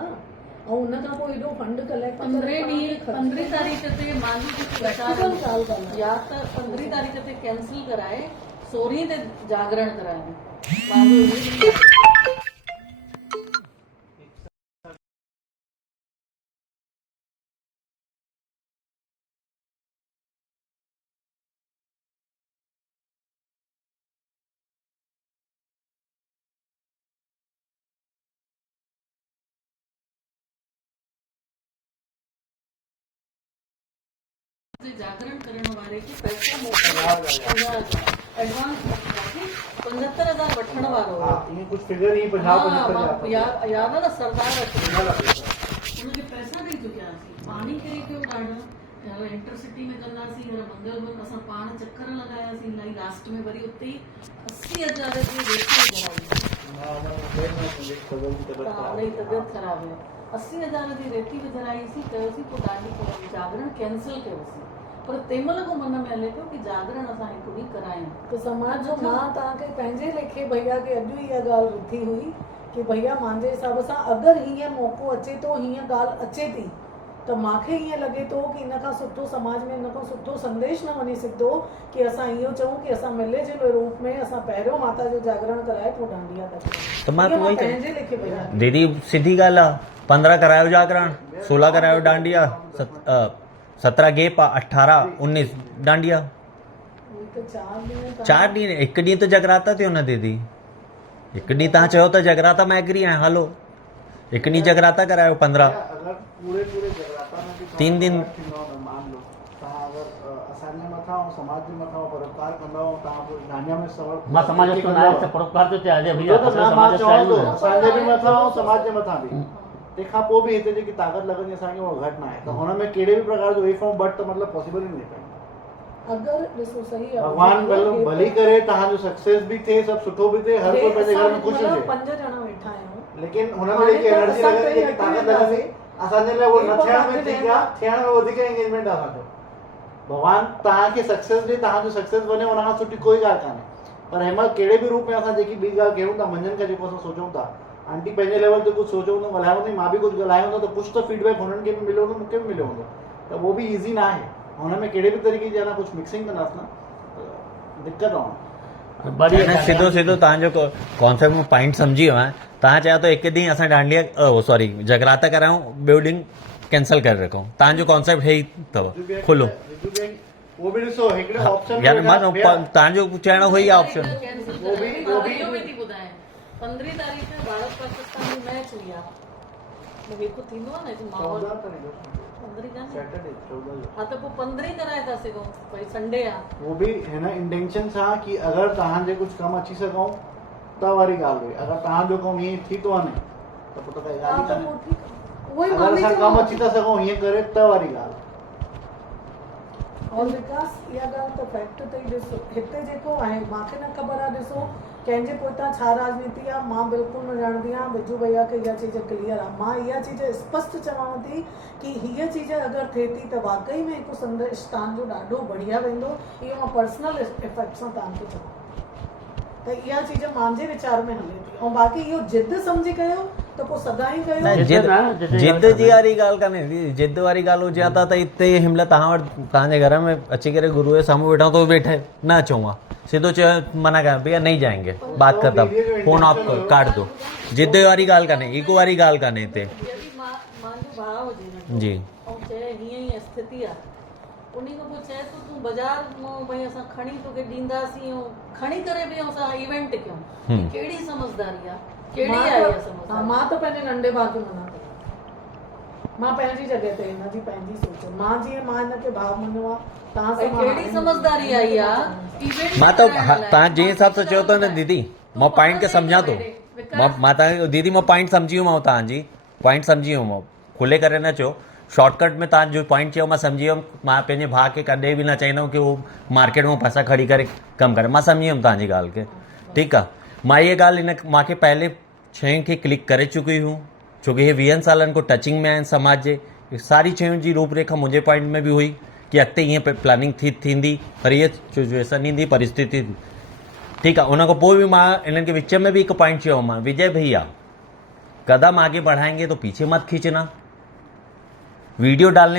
ऐं उन खां पोइ एॾो फंड कलेक्ट 15 तारीख़ ते माली जी ॻाल्हि या त 15 तारीख़ ते कैंसिल कराए 16 ते जागरण करायूं। जागरण करण वारे खे पैसा मोकिलियो 50,000 एडवांस मोकिलियासीं 75,000 वठण वारो हाँ ये कुछ फिगर ही 50-75 याद आहे न सरदार उनखे पैसा ॾेई चुकियासीं पाणी किरी पियो ॾाढो इंटरसिटी में कंदासीं मंगल बंद असां पाण चक्कर लॻायासीं इलाही लास्ट में वरी उते ई 80,000 जी रेती विझराई तबियत ख़राब है 80,000 जी रेती विझराईसीं कयोसीं पोइ ॾाढी जागरण कैंसिल कयोसीं पर तंहिंमहिल खां मन में हले पियो कि जागरण असां हिकु ॾींहुं करायूं त समाज जो मां तव्हांखे पंहिंजे लेखे भैया खे अॼु इहा ॻाल्हि ॿुधी हुई कि भैया मुंहिंजे हिसाब सां अगरि हीअं मौक़ो अचे थो हीअं ॻाल्हि अचे थी त मूंखे ईअं लॻे थो कि इन खां सुठो समाज में इन खां सुठो संदेश न वञी सघंदो कि असां इहो चऊं कि असां मिले जुले रूप में असां पहिरियों माता जो जागरण कराए पोइ डांडिया था तो मां कयूं वही पंहिंजे लेखे भैया दीदी सीधी ॻाल्हि आहे 15 करायो जागरण 16 करायो डांडिया 17 गेप आहे 18 19 डांडिया तो 4 ॾींहं हिकु ॾींहुं त जगराता थियो न दीदी हिकु ॾींहुं तव्हां चयो त जगराता मां एग्री आहियां हलो हिकु ॾींहुं जगराता करायो 15 अगर पूरे जगराता में 3 दिन मान लो तव्हां अगर असांजे मथां ऐं समाज जे मथां परोपकार कंदव तव्हां पोइ डांडिया में मां समाज जो न आहे परोपकार तो चाहिए भैया मां चवां थो असांजे बि मथां ऐं समाज जे मथां बि तंहिंखां पोइ बि हिते जेकी ताक़त लॻंदी असांखे उहा घटि न आहे त हुन में कहिड़े बि प्रकार जो वेव फॉर्म बट त मतिलबु पॉसिबल ई न आहे अगर ॾिसो सही आहे भगवान भली करे तव्हांजो सक्सेस बि थिए सभु सुठो बि थिए हर कोई पंहिंजे घर में ख़ुशि हुजे 5 ॼणा वेठा आहियूं लेकिन हुन में जेकी एनर्जी लॻंदी जेकी ताक़त लॻंदी असांजे लाइ उहो न थियण में ठीक आहे थियण में वधीक एंगेजमेंट आहे असांजो भगवान तव्हांखे सक्सेस ॾे तव्हांजो सक्सेस बने हुन खां सुठी कोई ॻाल्हि कान्हे पर हिन महिल कहिड़े बि रूप में असां जेकी ॿी ॻाल्हि कयूं था मंझंदि खां जेको असां सोचूं था आंटी पंहिंजे लेवल ते कुझु सोचो हूंदो ॻाल्हायो हूंदो मां बि कुझु ॻाल्हायो हूंदो त कुझु त फीडबैक हुननि खे बि मिलियो हूंदो मूंखे बि मिलियो हूंदो त उहो बि ईज़ी न आहे हुन में कहिड़े बि तरीक़े जी अञा कुझु मिक्सिंग कंदासीं न दिक़त आहे सिधो सिधो तव्हांजो कॉन्सेप्ट में पॉइंट सम्झी वियो आहियां तव्हां चाहियो त हिकु ॾींहुं असां डांडिया सॉरी जगराता करायूं ॿियो ॾींहुं कैंसिल करे रखूं तव्हांजो कॉन्सेप्ट हे ई अथव खुलो वो भी ॾिसो हिकिड़े ऑप्शन यार मां तव्हांजो चइणो हुई आहे ऑप्शन वो भी थी ॿुधायां 15 तारीख़ भारत पाकिस्तान में मैच हुई आहे जेको थींदो आहे न हिकु माहौल 15 का सैटरडे 14 हाँ तो पोइ 15 कराए था सघूं भई संडे आहे वो भी हिन इंटेंशन सां कि अगरि तव्हांजे कुझु कमु अची सघूं त वारी ॻाल्हि हुई अगरि तव्हांजो कमु हीअं थी थो वञे त पोइ त काई ॻाल्हि ई कान्हे अगरि असां कमु अची था सघूं हीअं करे त वारी ॻाल्हि और विकास इहा ॻाल्हि त फैक्ट अथई ॾिसो हिते जेको आहे मूंखे न ख़बर आहे ॾिसो कंहिंजे पोइतां छा राजनीति आहे मां बिल्कुलु न ॼाणंदी आहियां बिजू भैया खे इहा चीज़ क्लियर आहे मां इहा चीज़ स्पष्ट चवांव थी कि हीअ चीज़ अगरि थिए थी त वाकई में हिकु संदेश तव्हांजो ॾाढो बढ़िया वेंदो इहो मां पर्सनल इफेक्ट सां तव्हांखे चवां त इहा चीज़ मुंहिंजे वीचार में हले थी ऐं बाक़ी इहो जिद सम्झी कयो त पोइ सदाईं कयो जिद जी वारी ॻाल्हि कान्हे जिद वारी ॻाल्हि हुजे हा त हिते हिनमहिल तव्हां वटि तव्हांजे घर में अची करे गुरू जे साम्हूं वेठा तो वेठे न अचूं आहे सीधो चयो मना कयां भैया नहीं जाएंगे बात खत्म फोन ऑफ काट दो जिद वारी ॻाल्हि कान्हे ईगो वारी ॻाल्हि कान्हे हिते मुंहिंजो भाउ हुजे जी ऐं चए हीअं ई स्थिति आहे उन खां पोइ चए थो तूं बाज़ारि मां भई असां खणी तोखे ॾींदासीं ऐं खणी करे बि असां इवेंट कयूं कहिड़ी समझदारी आहे कहिड़ी आहे इहा समझदारी मां त पंहिंजे नंढे भाउ खे मना कयां मां पंहिंजी जॻह ते हिनजी पंहिंजी सोच मां जीअं मां हिनखे भाउ मञियो आहे तव्हां सां कहिड़ी समझदारी आई आहे इवेंट मां त तव्हां जंहिं हिसाब सां चयो था न दीदी मां पॉइंट खे सम्झां थो मां तव्हांखे दीदी मां पॉइंट सम्झी वियुमि तव्हांजी पॉइंट सम्झी वियुमि खुले करे न चयो शॉर्टकट में तव्हां जो पॉइंट चयो मां सम्झी वियुमि मां पंहिंजे भाउ खे कॾहिं बि न चाहींदुमि कि उहो मार्केट में पैसा खड़ी करे कमु करे मां सम्झी वियुमि तव्हांजी ॻाल्हि खे ठीकु आहे मां इहा ॻाल्हि हिन मूंखे पहले शयुनि खे क्लिक करे चुकी हूं छोकी हे 20 सालनि खां टचिंग में आहिनि समाज जे सारी शयुनि जी रूपरेखा मुंहिंजे पॉइंट में बि हुई कि अॻिते ईअं प्लानिंग थींदी पर इहा सिचुएशन ईंदी परिस्थिति ठीकु आहे उन खां पोइ बि मां इन्हनि खे विच में बि हिकु पॉइंट चयो मां विजय भैया कदम आगे बढ़ाएंगे तो पीछे मत खींचना वीडियो डालने